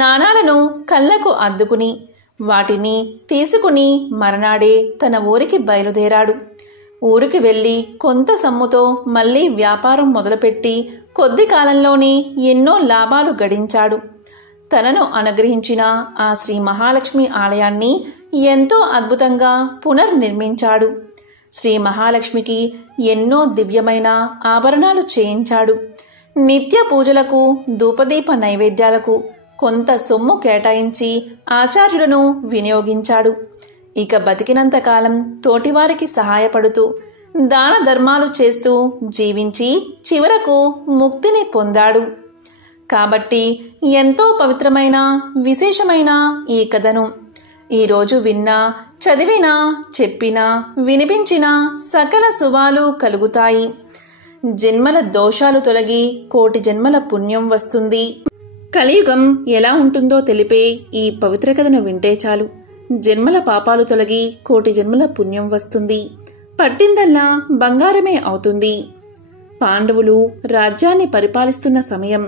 నాణాలను కళ్ళకు అద్దుకుని వాటిని తీసుకుని మరనాడే తన ఊరికి బయలుదేరాడు. ఊరికి వెళ్ళి కొంత సొమ్ముతో మళ్లీ వ్యాపారం మొదలుపెట్టి కొద్ది కాలంలోనే ఎన్నో లాభాలు గడించాడు. తనను అనుగ్రహించిన ఆ శ్రీ మహాలక్ష్మి ఆలయాన్ని ఎంతో అద్భుతంగా పునర్నిర్మించాడు. శ్రీ మహాలక్ష్మికి ఎన్నో దివ్యమైన ఆభరణాలు చేయించాడు. నిత్య పూజలకు, ధూపదీప నైవేద్యాలకు కొంత సొమ్ము కేటాయించి ఆచార్యులను వినియోగించాడు. ఇక బతికినంతకాలం తోటివారికి సహాయపడుతూ దాన ధర్మాలు చేస్తూ జీవించి చివరకు ముక్తిని పొందాడు. కాబట్టి ఎంతో పవిత్రమైన విశేషమైన ఈ కథను ఈరోజు విన్నా, చదివినా, చెప్పినా, వినిపించినా సకల శుభాలు కలుగుతాయి. జన్మల దోషాలు తొలగి కోటి జన్మల పుణ్యం వస్తుంది. కలియుగం ఎలా ఉంటుందో తెలిపే ఈ పవిత్ర కథను వింటే చాలు. జన్మల పాపాలు తొలగి కోటి జన్మల పుణ్యం వస్తుంది. పట్టిందల్లా బంగారమే అవుతుంది. పాండవులు రాజ్యాన్ని పరిపాలిస్తున్న సమయం.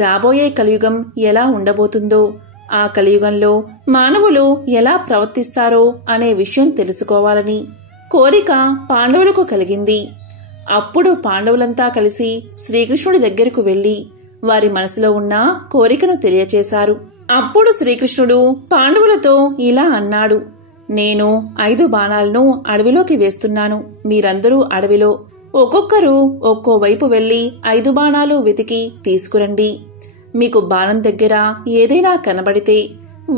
రాబోయే కలియుగం ఎలా ఉండబోతుందో, ఆ కలియుగంలో మానవులు ఎలా ప్రవర్తిస్తారో అనే విషయం తెలుసుకోవాలని కోరిక పాండవులకు కలిగింది. అప్పుడు పాండవులంతా కలిసి శ్రీకృష్ణుడి దగ్గరకు వెళ్లి వారి మనసులో ఉన్న కోరికను తెలియచేశారు. అప్పుడు శ్రీకృష్ణుడు పాండవులతో ఇలా అన్నాడు: నేను 5 బాణాలను అడవిలోకి వేస్తున్నాను. మీరందరూ అడవిలో ఒక్కొక్కరు ఒక్కో వైపు వెళ్లి 5 బాణాలు వెతికి తీసుకురండి. మీకు బాణం దగ్గర ఏదైనా కనబడితే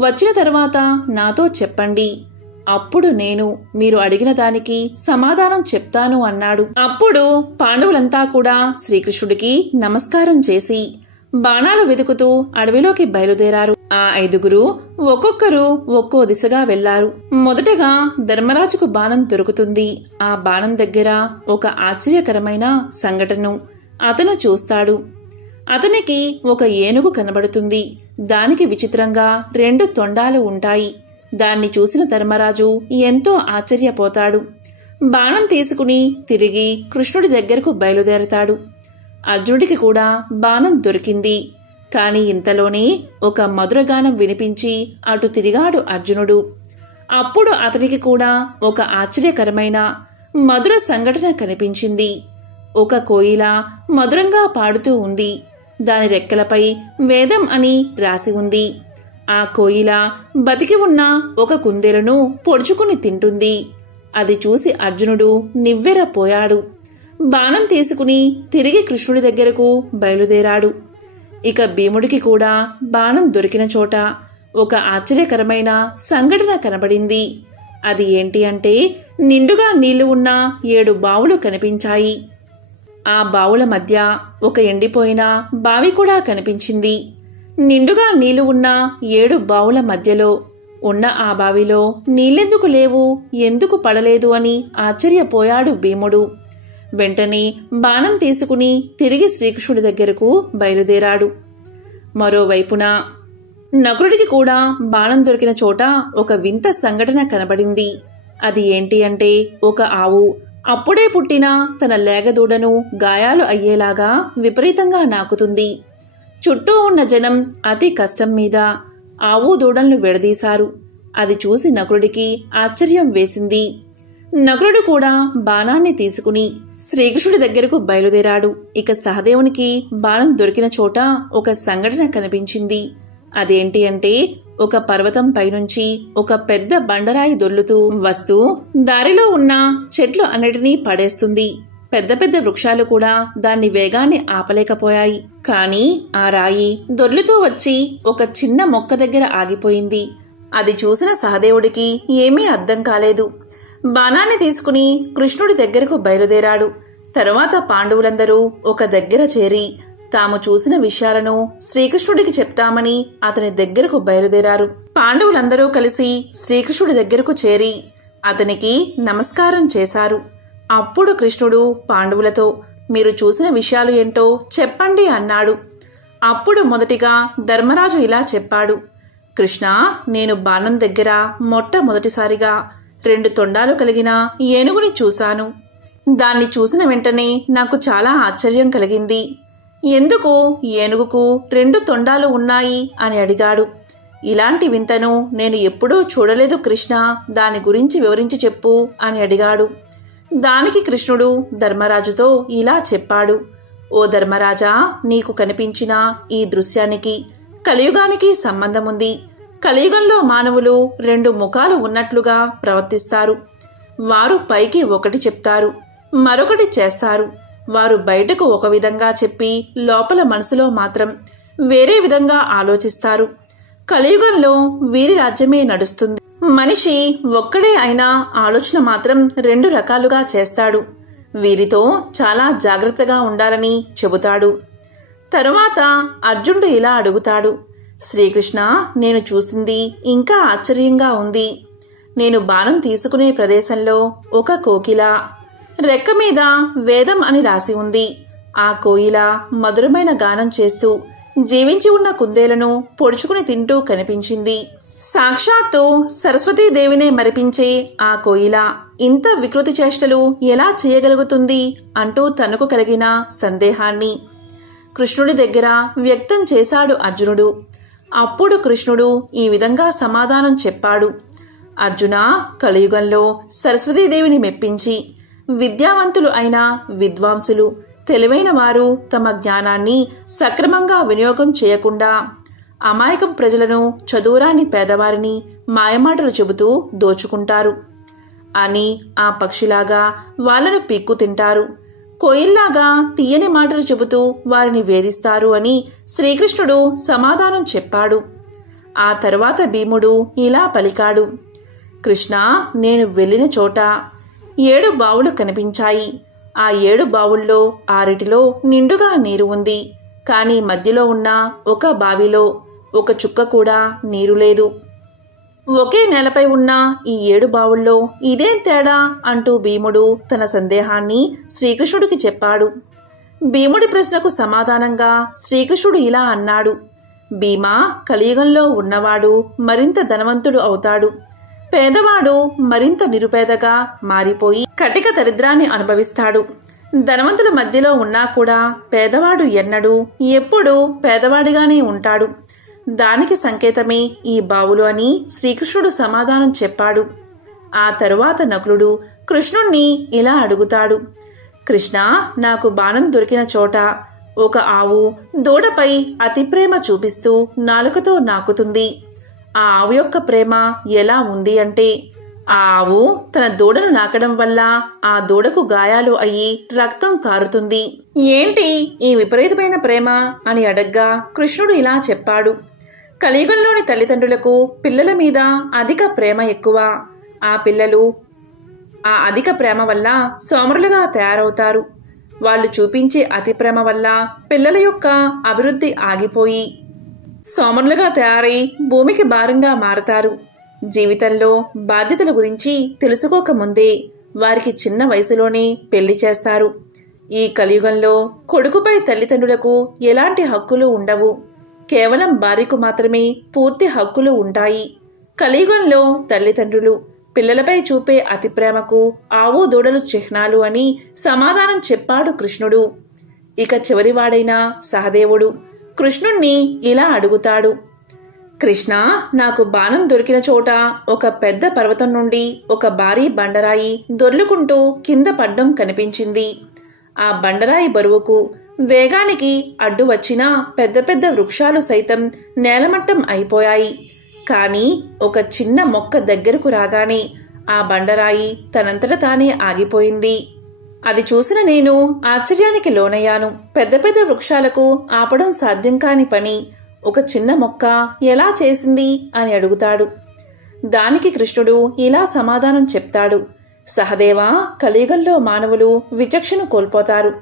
వచ్చిన తర్వాత నాతో చెప్పండి. అప్పుడు నేను మీరు అడిగిన దానికి సమాధానం చెప్తాను అన్నాడు. అప్పుడు పాండవులంతా కూడా శ్రీకృష్ణుడికి నమస్కారం చేసి బాణాలు వెతుకుతూ అడవిలోకి బయలుదేరారు. ఆ 5గురు ఒక్కొక్కరు ఒక్కో దిశగా వెళ్లారు. మొదటగా ధర్మరాజుకు బాణం దొరుకుతుంది. ఆ బాణం దగ్గర ఒక ఆశ్చర్యకరమైన సంఘటన అతను చూస్తాడు. అతనికి ఒక ఏనుగు కనబడుతుంది. దానికి విచిత్రంగా 2 తొండాలు ఉంటాయి. దాన్ని చూసిన ధర్మరాజు ఎంతో ఆశ్చర్యపోతాడు. బాణం తీసుకుని తిరిగి కృష్ణుడి దగ్గరకు బయలుదేరతాడు. అర్జునుడికి కూడా బాణం దొరికింది. కాని ఇంతలోనే ఒక మధురగానం వినిపించి అటు తిరిగాడు అర్జునుడు. అప్పుడు అతనికి కూడా ఒక ఆశ్చర్యకరమైన మధుర సంఘటన కనిపించింది. ఒక కోయిల మధురంగా పాడుతూ ఉంది. దాని రెక్కలపై వేదం అని రాసి ఉంది. ఆ కోయిల బతికి ఉన్న ఒక కుందేలును పొడుచుకుని తింటుంది. అది చూసి అర్జునుడు నివ్వెరపోయాడు. బాణం తీసుకుని తిరిగి కృష్ణుడి దగ్గరకు బయలుదేరాడు. ఇక భీముడికి కూడా బాణం దొరికిన చోట ఒక ఆశ్చర్యకరమైన సంఘటన కనబడింది. అది ఏంటి అంటే నిండుగా నీళ్లు ఉన్న 7 బావులు కనిపించాయి. ఆ బావుల మధ్య ఒక ఎండిపోయిన బావి కూడా కనిపించింది. నిండుగా నీళ్లు ఉన్న 7 బావుల మధ్యలో ఉన్న ఆ బావిలో నీళ్ళెందుకు లేవు, ఎందుకు పడలేదు అని ఆశ్చర్యపోయాడు భీముడు. వెంటనే బాణం తీసుకుని తిరిగి శ్రీకృష్ణుడి దగ్గరకు బయలుదేరాడు. మరోవైపున నకులుడికి కూడా బాణం దొరికిన చోట ఒక వింత సంఘటన కనబడింది. అది ఏంటి అంటే ఒక ఆవు అప్పుడే పుట్టిన తన లేగదూడను గాయాలు అయ్యేలాగా విపరీతంగా నాకుతుంది. చుట్టూ ఉన్న జనం అతి కష్టం మీద ఆవు దూడలను విడదీశారు. అది చూసి నకులుడికి ఆశ్చర్యం వేసింది. నకులుడు కూడా బాణాన్ని తీసుకుని శ్రీకృష్ణుడి దగ్గరకు బయలుదేరాడు. ఇక సహదేవునికి బాణం దొరికిన చోట ఒక సంఘటన కనిపించింది. అదేంటి అంటే ఒక పర్వతం పైనుంచి ఒక పెద్ద బండరాయి దొర్లుతూ వస్తూ దారిలో ఉన్న చెట్లు అన్నిటినీ పడేస్తుంది. పెద్ద పెద్ద వృక్షాలు కూడా దాన్ని వేగాన్ని ఆపలేకపోయాయి. కాని ఆ రాయి దొర్లుతూ వచ్చి ఒక చిన్న మొక్క దగ్గర ఆగిపోయింది. అది చూసిన సహదేవుడికి ఏమీ అర్థం కాలేదు. బాణాన్ని తీసుకుని కృష్ణుడి దగ్గరకు బయలుదేరాడు. తరువాత పాండవులందరూ ఒక దగ్గర చేరి తాము చూసిన విషయాలను శ్రీకృష్ణుడికి చెప్తామని అతని దగ్గరకు బయలుదేరారు. పాండవులందరూ కలిసి శ్రీకృష్ణుడి దగ్గరకు చేరి అతనికి నమస్కారం చేశారు. అప్పుడు కృష్ణుడు పాండవులతో మీరు చూసిన విషయాలు ఏంటో చెప్పండి అన్నాడు. అప్పుడు మొదటిగా ధర్మరాజు ఇలా చెప్పాడు. కృష్ణ, నేను బాణం దగ్గర మొట్టమొదటిసారిగా 2 తొండాలు కలిగిన ఏనుగుని చూశాను. దాన్ని చూసిన వెంటనే నాకు చాలా ఆశ్చర్యం కలిగింది. ఎందుకు ఏనుగుకు 2 తొండాలు ఉన్నాయి అని అడిగాడు. ఇలాంటి వింతను నేను ఎప్పుడూ చూడలేదు కృష్ణ, దాని గురించి వివరించి చెప్పు అని అడిగాడు. దానికి కృష్ణుడు ధర్మరాజుతో ఇలా చెప్పాడు. ఓ ధర్మరాజా, నీకు కనిపించిన ఈ దృశ్యానికి కలియుగానికి సంబంధముంది. కలియుగంలో మానవులు 2 ముఖాలు ఉన్నట్లుగా ప్రవర్తిస్తారు. వారు పైకి ఒకటి చెప్తారు, మరొకటి చేస్తారు. వారు బయటకు ఒక విధంగా చెప్పి లోపల మనసులో మాత్రం వేరే విధంగా ఆలోచిస్తారు. కలియుగంలో వీరి రాజ్యమే నడుస్తుంది. మనిషి ఒక్కడే అయినా ఆలోచన మాత్రం 2 రకాలుగా చేస్తాడు. వీరితో చాలా జాగ్రత్తగా ఉండాలని చెబుతాడు. తరువాత అర్జునుడు ఇలా అడుగుతాడు. శ్రీకృష్ణ, నేను చూసింది ఇంకా ఆశ్చర్యంగా ఉంది. నేను బాణం తీసుకునే ప్రదేశంలో ఒక కోకిల, రెక్క మీద వేదం అని రాసి ఉంది. ఆ కోయిల మధురమైన గానం చేస్తూ జీవించి ఉన్న కుందేలను పొడుచుకుని తింటూ కనిపించింది. సాక్షాత్తు సరస్వతీదేవినే మరిపించే ఆ కోయిల ఇంత వికృతి చేష్టలు ఎలా చేయగలుగుతుంది అంటూ తనకు కలిగిన సందేహాన్ని కృష్ణుడి దగ్గర వ్యక్తం చేశాడు అర్జునుడు. అప్పుడు కృష్ణుడు ఈ విధంగా సమాధానం చెప్పాడు. అర్జున, కలియుగంలో సరస్వతీదేవిని మెప్పించి విద్యావంతులు అయిన విద్వాంసులు, తెలివైన వారు తమ జ్ఞానాన్ని సక్రమంగా వినియోగం చేయకుండా అమాయకం ప్రజలను, చదువురాని పేదవారిని మాయమాటలు చెబుతూ దోచుకుంటారు అని ఆ పక్షిలాగా వాళ్లను పీక్కు తింటారు. కోయిల్లాగా తీయని మాటలు చెబుతూ వారిని వేధిస్తారు అని శ్రీకృష్ణుడు సమాధానం చెప్పాడు. ఆ తరువాత భీముడు ఇలా పలికాడు. కృష్ణ, నేను వెళ్ళిన చోట 7 బావులు కనిపించాయి. ఆ 7 బావుల్లో 6 నిండుగా నీరు ఉంది. కాని మధ్యలో ఉన్న ఒక బావిలో ఒక చుక్క కూడా నీరు లేదు. ఒకే నేలపై ఉన్న ఈ 7 బావుల్లో ఇదేం తేడా అంటూ భీముడు తన సందేహాన్ని శ్రీకృష్ణుడికి చెప్పాడు. భీముడి ప్రశ్నకు సమాధానంగా శ్రీకృష్ణుడు ఇలా అన్నాడు. భీమా, కలియుగంలో ఉన్నవాడు మరింత ధనవంతుడు అవుతాడు. పేదవాడు మరింత నిరుపేదగా మారిపోయి కటిక దరిద్రాన్ని అనుభవిస్తాడు. ధనవంతుల మధ్యలో ఉన్నా కూడా పేదవాడు ఎన్నడూ ఎప్పుడూ పేదవాడిగానే ఉంటాడు. దానికి సంకేతమే ఈ బావులు అని శ్రీకృష్ణుడు సమాధానం చెప్పాడు. ఆ తరువాత నకులుడు కృష్ణుణ్ణి ఇలా అడుగుతాడు. కృష్ణ, నాకు బాణం దొరికిన చోట ఒక ఆవు దూడపై అతి ప్రేమ చూపిస్తూ నాలుకతో నాకుతుంది. ఆ ఆవు యొక్క ప్రేమ ఎలా ఉంది అంటే, ఆ ఆవు తన దూడను నాకడం వల్ల ఆ దూడకు గాయాలు అయ్యి రక్తం కారుతుంది. ఏంటి ఈ విపరీతమైన ప్రేమ అని అడగ్గా కృష్ణుడు ఇలా చెప్పాడు. కలియుగంలోని తల్లిదండ్రులకు పిల్లల మీద అధిక ప్రేమ ఎక్కువ. ఆ పిల్లలు ఆ అధిక ప్రేమ వల్ల సోమరులుగా తయారవుతారు. వాళ్ళు చూపించే అతి ప్రేమ వల్ల పిల్లల యొక్క అభివృద్ధి ఆగిపోయి సోమరులుగా తయారై భూమికి భారంగా మారతారు. జీవితంలో బాధ్యతల గురించి తెలుసుకోకముందే వారికి చిన్న వయసులోనే పెళ్లి చేస్తారు. ఈ కలియుగంలో కొడుకుపై తల్లిదండ్రులకు ఎలాంటి హక్కులు ఉండవు. కేవలం భార్యకు మాత్రమే పూర్తి హక్కులు ఉంటాయి. కలియుగంలో తల్లిదండ్రులు పిల్లలపై చూపే అతి ప్రేమకు ఆవు దూడలు చిహ్నాలు అని సమాధానం చెప్పాడు కృష్ణుడు. ఇక చివరివాడైన సహదేవుడు కృష్ణుణ్ణి ఇలా అడుగుతాడు. కృష్ణ, నాకు బాణం దొరికిన చోట ఒక పెద్ద పర్వతం నుండి ఒక భారీ బండరాయి దొర్లుకుంటూ కింద పడ్డం కనిపించింది. ఆ బండరాయి బరువుకు వేగానికి అడ్డు వచ్చిన పెద్ద పెద్ద వృక్షాలు సైతం నేలమట్టం అయిపోయాయి. కాని ఒక చిన్న మొక్క దగ్గరకు రాగానే ఆ బండరాయి తనంతట తానే ఆగిపోయింది. అది చూసిన నేను ఆశ్చర్యానికి లోనయ్యాను. పెద్ద పెద్ద వృక్షాలకు ఆపడం సాధ్యం కాని పని ఒక చిన్న మొక్క ఎలా చేసింది అని అడుగుతాడు. దానికి కృష్ణుడు ఇలా సమాధానం చెప్తాడు. సహదేవా, కలియుగంలో మానవులు విచక్షణ కోల్పోతారు.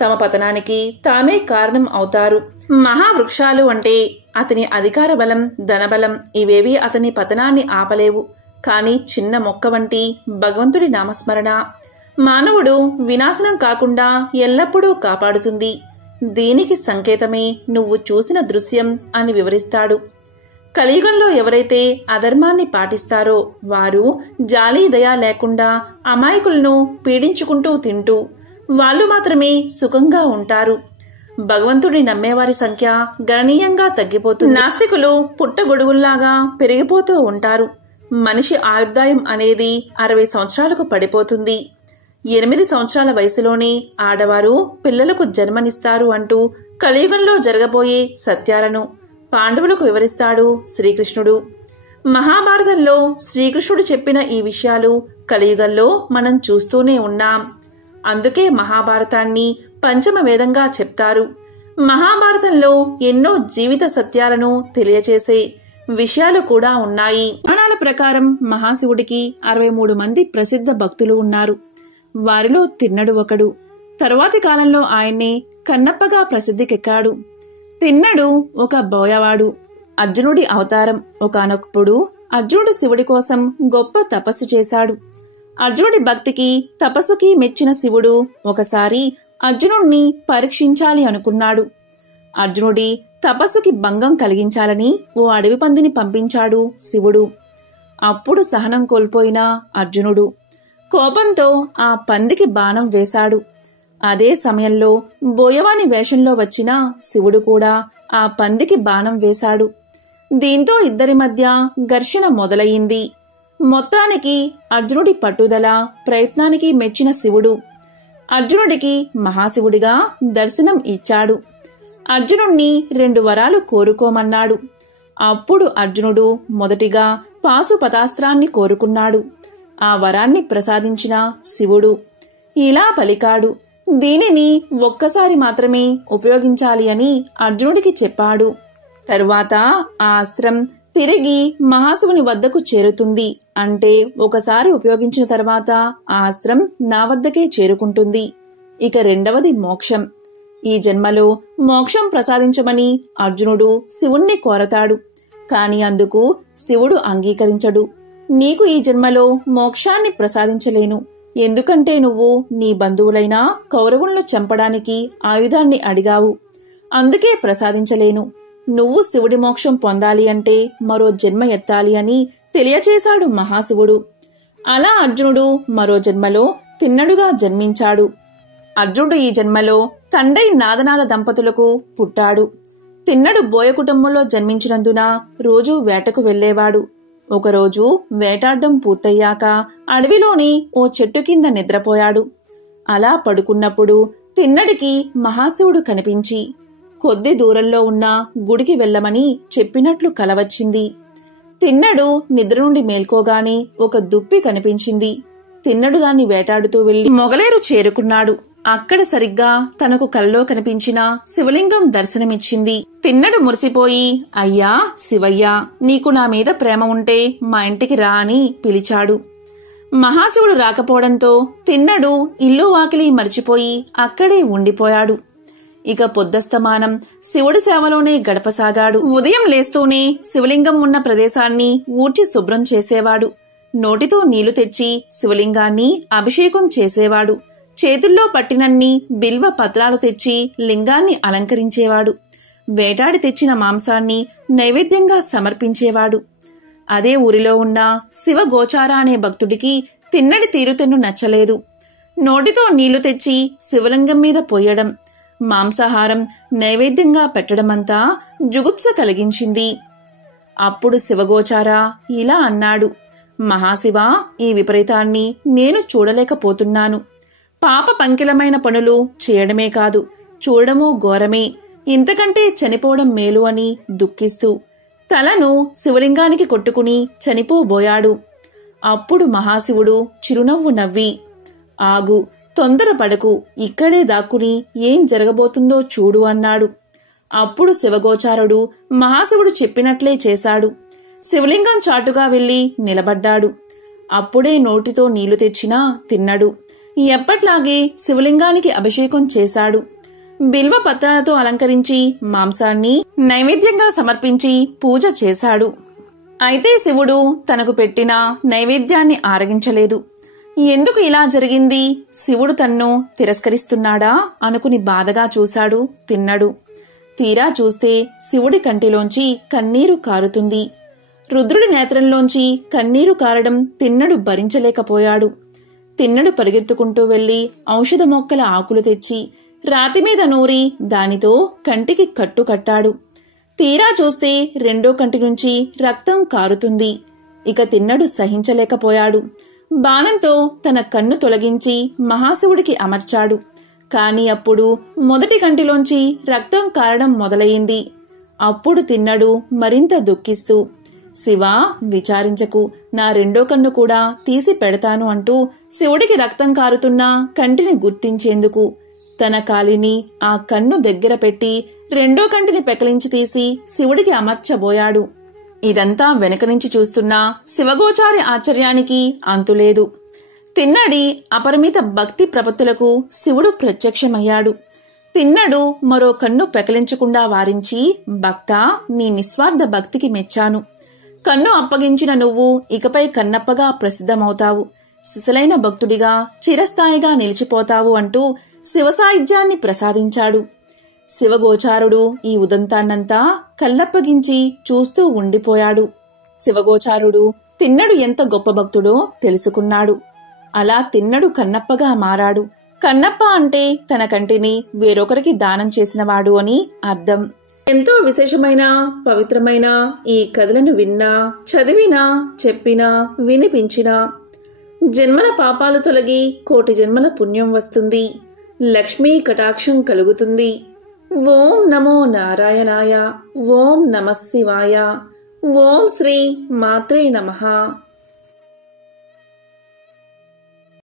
తమ పతనానికి తామే కారణం అవుతారు. మహావృక్షాలు అంటే అతని అధికార బలం, ధనబలం ఇవేవి అతని పతనాన్ని ఆపలేవు. కాని చిన్న మొక్క వంటి భగవంతుడి నామస్మరణ మానవుడు వినాశనం కాకుండా ఎల్లప్పుడూ కాపాడుతుంది. దీనికి సంకేతమే నువ్వు చూసిన దృశ్యం అని వివరిస్తాడు. కలియుగంలో ఎవరైతే అధర్మాన్ని పాటిస్తారో వారు జాలి దయ లేకుండా అమాయకులను పీడించుకుంటూ తింటూ వాళ్ళు మాత్రమే సుఖంగా ఉంటారు. భగవంతుడిని నమ్మేవారి సంఖ్య గణనీయంగా తగ్గిపోతుంది. నాస్తికులు పుట్టగొడుగుల్లాగా పెరిగిపోతూ ఉంటారు. మనిషి ఆయుర్దాయం అనేది 60 సంవత్సరాలకు పడిపోతుంది. 8 సంవత్సరాల వయసులోనే ఆడవారు పిల్లలకు జన్మనిస్తారు అంటూ కలియుగంలో జరగబోయే సత్యాలను పాండవులకు వివరిస్తాడు శ్రీకృష్ణుడు. మహాభారతంలో శ్రీకృష్ణుడు చెప్పిన ఈ విషయాలు కలియుగంలో మనం చూస్తూనే ఉన్నాం. అందుకే మహాభారతాన్ని పంచమ వేదంగా చెప్తారు. మహాభారతంలో ఎన్నో జీవిత సత్యాలను తెలియచేసే విషయాలు కూడా ఉన్నాయి. పురాణాల ప్రకారం మహాశివుడికి 63 మంది ప్రసిద్ధ భక్తులు ఉన్నారు. వారిలో తిన్నడు ఒకడు. తరువాతి కాలంలో ఆయన్నే కన్నప్పగా ప్రసిద్ధికెక్కాడు. తిన్నడు ఒక బోయవాడు, అర్జునుడి అవతారం. ఒకానొకప్పుడు అర్జునుడు శివుడి కోసం గొప్ప తపస్సు చేశాడు. అర్జునుడి భక్తికి తపస్సుకి మెచ్చిన శివుడు ఒకసారి అర్జునుడిని పరీక్షించాలి అనుకున్నాడు. అర్జునుడి తపస్సుకి భంగం కలిగించాలని ఓ అడవి పందిని పంపించాడు శివుడు. అప్పుడు సహనం కోల్పోయిన అర్జునుడు కోపంతో ఆ పందికి బాణం వేశాడు. అదే సమయంలో బోయవాని వేషంలో వచ్చిన శివుడు కూడా ఆ పందికి బాణం వేశాడు. దీంతో ఇద్దరి మధ్య ఘర్షణ మొదలయ్యింది. మొత్తానికి అర్జునుడి పట్టుదల ప్రయత్నానికి మెచ్చిన శివుడు అర్జునుడికి మహాశివుడిగా దర్శనం ఇచ్చాడు. అర్జునుణ్ణి 2 వరాలు కోరుకోమన్నాడు. అప్పుడు అర్జునుడు మొదటిగా పాశుపతాస్త్రాన్ని కోరుకున్నాడు. ఆ వరాన్ని ప్రసాదించిన శివుడు ఇలా పలికాడు. దీనిని ఒక్కసారి మాత్రమే ఉపయోగించాలి అని అర్జునుడికి చెప్పాడు. తరువాత ఆ అస్త్రం తిరిగి మహాశివుని వద్దకు చేరుతుంది. అంటే ఒకసారి ఉపయోగించిన తర్వాత ఆ అస్త్రం నా వద్దకే చేరుకుంటుంది. ఇక రెండవది మోక్షం. ఈ జన్మలో మోక్షం ప్రసాదించమని అర్జునుడు శివుణ్ణి కోరతాడు. కాని అందుకు శివుడు అంగీకరించడు. నీకు ఈ జన్మలో మోక్షాన్ని ప్రసాదించలేను. ఎందుకంటే నువ్వు నీ బంధువులైన కౌరవులను చంపడానికి ఆయుధాన్ని అడిగావు. అందుకే ప్రసాదించలేను. నువ్వు శివుడి మోక్షం పొందాలి అంటే మరో జన్మ ఎత్తాలి అని తెలియచేశాడు మహాశివుడు. అలా అర్జునుడు మరో జన్మలో తిన్నడుగా జన్మించాడు. అర్జునుడు ఈ జన్మలో తండ్రి నాదనాద దంపతులకు పుట్టాడు. తిన్నడు బోయ కుటుంబంలో జన్మించినందున రోజూ వేటకు వెళ్లేవాడు. ఒకరోజు వేటాడ్డం పూర్తయ్యాక అడవిలోని ఓ చెట్టు కింద నిద్రపోయాడు. అలా పడుకున్నప్పుడు తిన్నడికి మహాశివుడు కనిపించి కొద్ది దూరంలో ఉన్న గుడికి వెళ్లమని చెప్పినట్లు కలవచ్చింది. తిన్నడు నిద్ర నుండి మేల్కోగానే ఒక దుప్పి కనిపించింది. తిన్నడు దాన్ని వేటాడుతూ వెళ్లి మొగలేరు చేరుకున్నాడు. అక్కడ సరిగ్గా తనకు కల్లో కనిపించిన శివలింగం దర్శనమిచ్చింది. తిన్నడు మురిసిపోయి, అయ్యా శివయ్యా, నీకు నా మీద ప్రేమ ఉంటే మా ఇంటికి రా అని పిలిచాడు. మహాశివుడు రాకపోవడంతో తిన్నడు ఇల్లు వాకిలి మరిచిపోయి అక్కడే ఉండిపోయాడు. ఇక పొద్దస్తమానం శివుడి సేవలోనే గడపసాగాడు. ఉదయం లేస్తూనే శివలింగం ఉన్న ప్రదేశాన్ని ఊడ్చి శుభ్రం చేసేవాడు. నోటితో నీళ్లు తెచ్చి శివలింగాన్ని అభిషేకం చేసేవాడు. చేతుల్లో పట్టినన్ని బిల్వ పత్రాలు తెచ్చి లింగాన్ని అలంకరించేవాడు. వేటాడి తెచ్చిన మాంసాన్ని నైవేద్యంగా సమర్పించేవాడు. అదే ఊరిలో ఉన్న శివగోచార అనే భక్తుడికి తిన్నడి తీరుతెన్ను నచ్చలేదు. నోటితో నీళ్లు తెచ్చి శివలింగం మీద పోయడం, మాంసాహారం నైవేద్యంగా పెట్టడమంతా జుగుప్స కలిగించింది. అప్పుడు శివగోచార ఇలా అన్నాడు, మహాశివ, ఈ విపరీతాన్ని నేను చూడలేకపోతున్నాను. పాప పంకిలమైన పనులు చేయడమే కాదు, చూడడమూ ఘోరమే. ఇంతకంటే చనిపోవడం మేలు అని దుఃఖిస్తూ తలను శివలింగానికి కొట్టుకుని చనిపోబోయాడు. అప్పుడు మహాశివుడు చిరునవ్వు నవ్వి, ఆగు, తొందరపడకు, ఇక్కడే దాక్కుని ఏం జరగబోతుందో చూడు అన్నాడు. అప్పుడు శివగోచారుడు మహాశివుడు చెప్పినట్లే చేశాడు. శివలింగం చాటుగా వెళ్లి నిలబడ్డాడు. అప్పుడే నోటితో నీళ్లు తెచ్చినా తిన్నడు. ఎప్పట్లాగే శివలింగానికి అభిషేకం చేశాడు. బిల్వ పత్రాలతో అలంకరించి మాంసాన్ని నైవేద్యంగా సమర్పించి పూజ చేశాడు. అయితే శివుడు తనకు పెట్టిన నైవేద్యాన్ని ఆరగించలేదు. ఎందుకు ఇలా జరిగింది? శివుడు తన్ను తిరస్కరిస్తున్నాడా అనుకుని బాధగా చూశాడు తిన్నడు. తీరా చూస్తే శివుడి కంటిలోంచి కన్నీరు కారుతుంది. రుద్రుడి నేత్రంలోంచి కన్నీరు కారడం తిన్నడు భరించలేకపోయాడు. తిన్నడు పరిగెత్తుకుంటూ వెళ్లి ఔషధ మొక్కల ఆకులు తెచ్చి రాతిమీద నూరి దానితో కంటికి కట్టు కట్టాడు. తీరా చూస్తే రెండో కంటి నుంచి రక్తం కారుతుంది. ఇక తిన్నడు సహించలేకపోయాడు. బాణంతో తన కన్ను తొలగించి మహాశివుడికి అమర్చాడు. కాని అప్పుడు మొదటి కంటిలోంచి రక్తం కారడం మొదలయింది. అప్పుడు తిన్నడు మరింత దుఃఖిస్తూ, శివా, విచారించకు, నా రెండో కన్ను కూడా తీసి పెడతాను అంటూ శివుడికి రక్తం కారుతున్న కంటిని గుర్తించేందుకు తన కాలిని ఆ కన్ను దగ్గర పెట్టి రెండో కంటిని పెకలించి తీసి శివుడికి అమర్చబోయాడు. ఇదంతా వెనక నుంచి చూస్తున్న శివగోచారి ఆశ్చర్యానికి అంతులేదు. తిన్నడి అపరిమిత భక్తి ప్రపత్తులకు శివుడు ప్రత్యక్షమయ్యాడు. తిన్నడు మరో కన్ను పెకలించకుండా వారించి, భక్తా, నీ నిస్వార్థ భక్తికి మెచ్చాను. కన్ను అప్పగించిన నువ్వు ఇకపై కన్నప్పగా ప్రసిద్ధమవుతావు. సిసలైన భక్తుడిగా చిరస్థాయిగా నిలిచిపోతావు అంటూ శివసాయుధ్యాన్ని ప్రసాదించాడు. శివగోచారుడు ఈ ఉదంతాన్నంతా కళ్ళప్పగించి చూస్తూ ఉండిపోయాడు. శివగోచారుడు తిన్నడు ఎంత గొప్ప భక్తుడో తెలుసుకున్నాడు. అలా తిన్నడు కన్నప్పగా మారాడు. కన్నప్ప అంటే తన కంటిని వేరొకరికి దానం చేసినవాడు అని అర్థం. ఎంతో విశేషమైన పవిత్రమైన ఈ కథలను విన్నా, చదివినా, చెప్పినా, వినిపించినా జన్మల పాపాలు తొలగి కోటి జన్మల పుణ్యం వస్తుంది. లక్ష్మీ కటాక్షం కలుగుతుంది. ఓం నమో నారాయణాయ. ఓం నమః శివాయ. ఓం శ్రీ మాత్రే నమః.